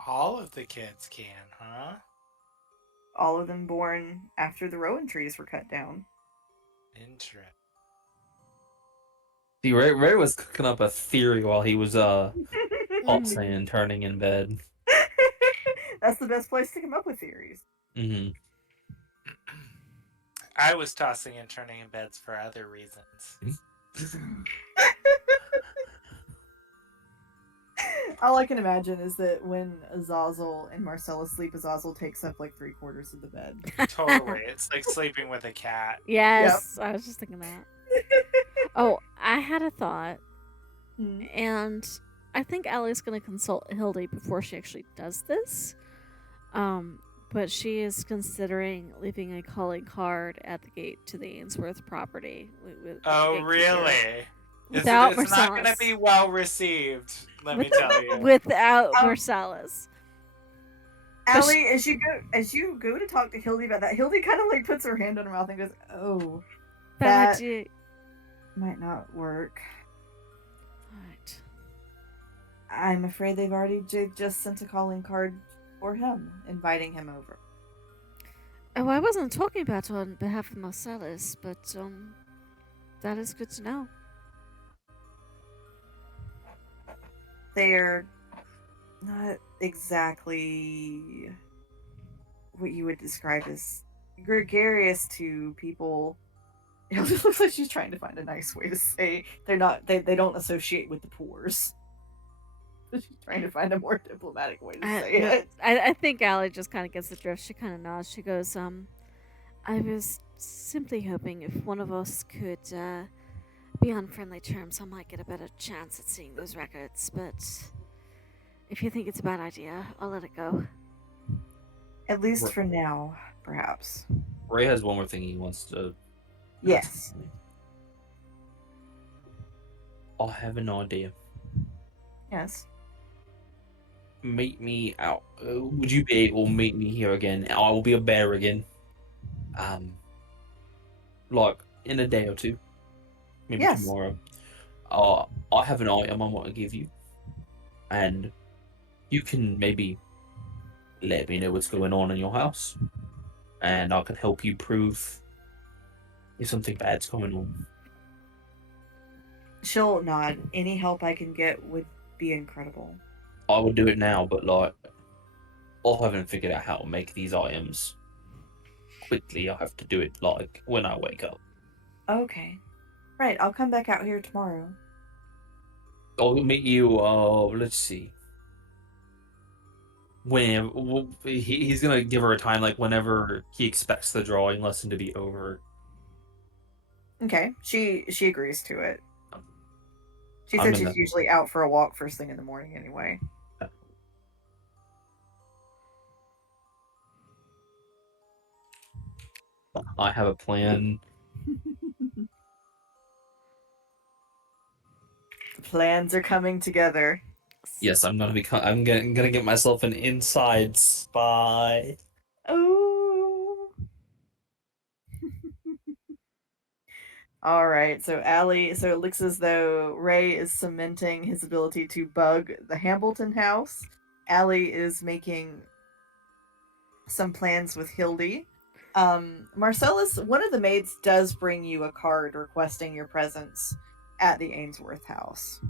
All of the kids can, huh? All of them born after the rowan trees were cut down. Interesting. See, Ray was cooking up a theory while he was hot sand turning in bed. That's the best place to come up with theories. Mm-hmm. I was tossing and turning in beds for other reasons. All I can imagine is that when Azazel and Marcella sleep, Azazel takes up like 3/4 of the bed. Totally. It's like sleeping with a cat. Yes, I was just thinking that. Oh, I had a thought, Hmm. and I think Allie's going to consult Hildy before she actually does this. But she is considering leaving a calling card at the gate to the Ainsworth property. With Oh, the gatekeeper. really? Without It's not going to Marcellus. be well received, let me tell you. Without Marcellus. Allie, as you go to talk to Hildy about that, Hildy kind of like puts her hand on her mouth and goes, "Oh, Bad that idea. might not work. Right. I'm afraid they've already just sent a calling card for him, inviting him over." Oh, I wasn't talking about on behalf of Marcellus, but that is good to know. They're not exactly what you would describe as gregarious to people. It looks like she's trying to find a nice way to say they're not. They don't associate with the poors. She's trying to find a more diplomatic way to say it. I think Allie just kind of gets the drift. She kind of nods. She goes, I was simply hoping if one of us could be on friendly terms, I might get a better chance at seeing those records. But if you think it's a bad idea, I'll let it go. At least for now, perhaps. Ray has one more thing he wants to. Yes. I have an idea. Yes. Meet me out. Would you be able to meet me here again? I will be a bear again. Like in a day or two, maybe Yes. tomorrow. I have an item I want to give you, and you can maybe let me know what's going on in your house, and I can help you prove if something bad's going on. She'll nod. Any help I can get would be incredible. I would do it now, but like, I haven't figured out how to make these items quickly. I have to do it like when I wake up. Okay. Right, I'll come back out here tomorrow. I'll meet you. Let's see. When he's gonna give her a time, like whenever he expects the drawing lesson to be over. Okay. She agrees to it. She I'm said gonna- she's usually out for a walk first thing in the morning anyway. I have a plan. The plans are coming together. Yes, I'm gonna get myself an inside spy. Oh. All right. So it looks as though Ray is cementing his ability to bug the Hambleton house. Allie is making some plans with Hildy. Marcellus, one of the maids does bring you a card requesting your presence at the Ainsworth house.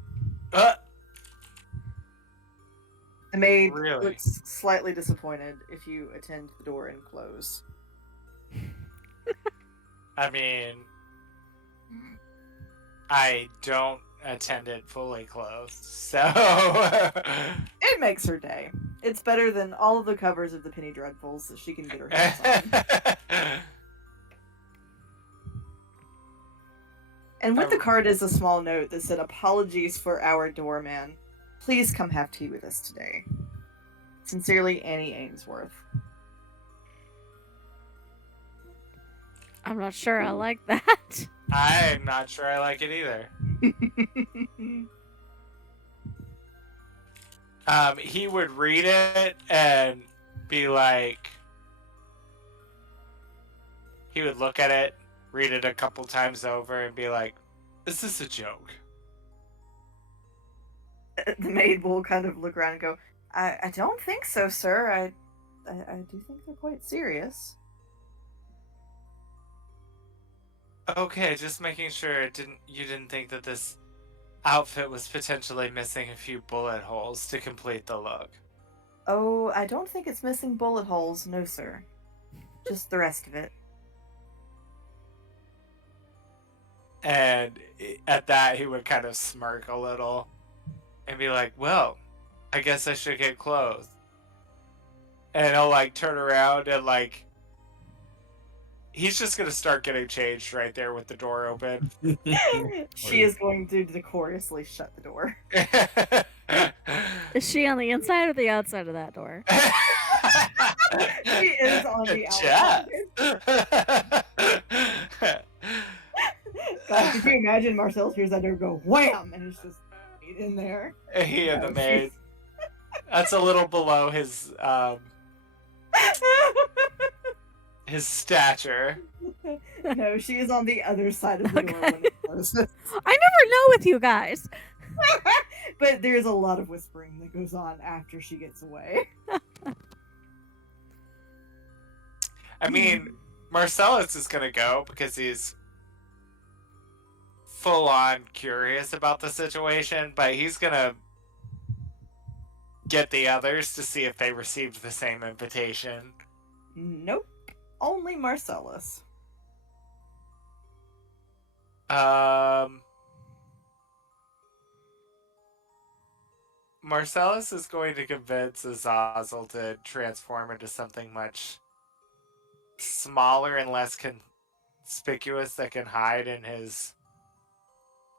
Uh, The maid Really? looks slightly disappointed if you attend the door and close. I mean, I don't attend it fully closed, so. It makes her day. It's better than all of the covers of the Penny Dreadfuls that she can get her hands on. And with the card is a small note that said, "Apologies for our doorman. Please come have tea with us today. Sincerely, Annie Ainsworth." I'm not sure I like that. I'm not sure I like it either. He would read it and be like, he would look at it, read it a couple times over, and be like, "Is this a joke?" The maid will kind of look around and go, I don't think so, sir. I do think they're quite serious." Okay, just making sure you didn't think that this outfit was potentially missing a few bullet holes to complete the look. "Oh, I don't think it's missing bullet holes, no, sir. Just the rest of it." And at that, he would kind of smirk a little and be like, "Well, I guess I should get clothes." And he'll like turn around and like, he's just gonna start getting changed right there with the door open. She is going to decorously shut the door. Is she on the inside or the outside of that door? She is on the outside. God, could you imagine Marcel hears that door go wham, and it's just in there. He and the maid. That's a little below his stature. No, she is on the other side of the door when it closes. I never know with you guys. But there's a lot of whispering that goes on after she gets away. I mean, Marcellus is gonna go because he's full on curious about the situation, but he's gonna get the others to see if they received the same invitation. Nope. Only Marcellus. Marcellus is going to convince Azazel to transform into something much smaller and less conspicuous that can hide in his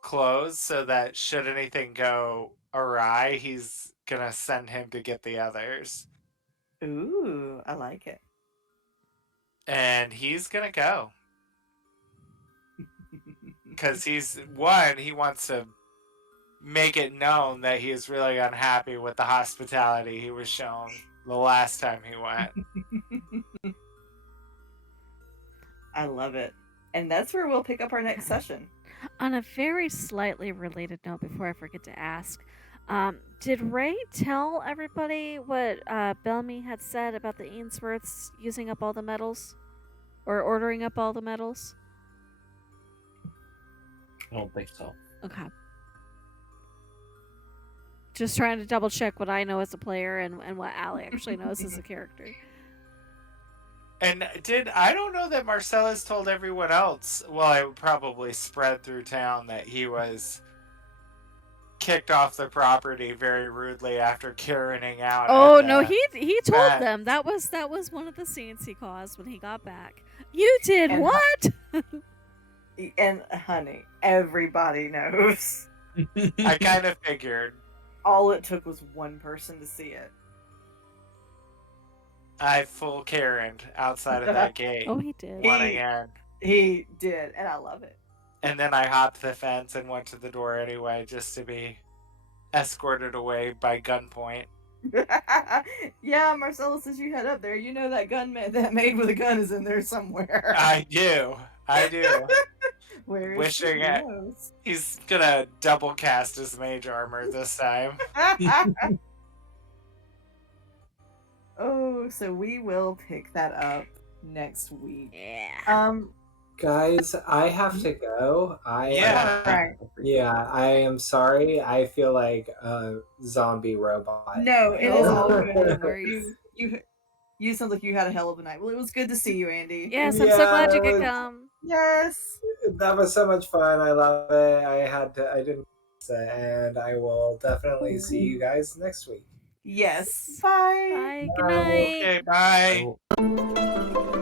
clothes, so that should anything go awry, he's gonna send him to get the others. Ooh, I like it. And he's gonna go. Because he wants to make it known that he is really unhappy with the hospitality he was shown the last time he went. I love it. And that's where we'll pick up our next session. On a very slightly related note, before I forget to ask, did Ray tell everybody what Bellamy had said about the Ainsworths using up all the medals? Or ordering up all the medals? I don't think so. Okay. Just trying to double check what I know as a player and what Allie actually knows as a character. And I don't know that Marcellus told everyone else, well, it probably spread through town, that he was kicked off the property very rudely after Karening out. Oh no, he told Matt. them. That was one of the scenes he caused when he got back. You did And what? And honey, everybody knows. I kind of figured. All it took was one person to see it. I full Karen'd outside of that gate, Oh, he did. wanting in. He did, and I love it. And then I hopped the fence and went to the door anyway, just to be escorted away by gunpoint. Yeah, Marcella says you head up there. You know that that maid with a gun is in there somewhere. I do. Where is Wishing she? it. Who knows? He's gonna double cast his mage armor this time. Oh, so we will pick that up next week. Yeah. Guys, I have to go. Yeah. Yeah, I am sorry. I feel like a zombie robot. No, it is all No good. worries. You sound like you had a hell of a night. Well, it was good to see you, Andy. Yes, I'm so glad you Yeah, it could was- come. Yes. That was so much fun. I love it. I didn't miss it, and I will definitely see you guys next week. Yes. Bye. Bye. Good Bye. night. Okay, bye. So-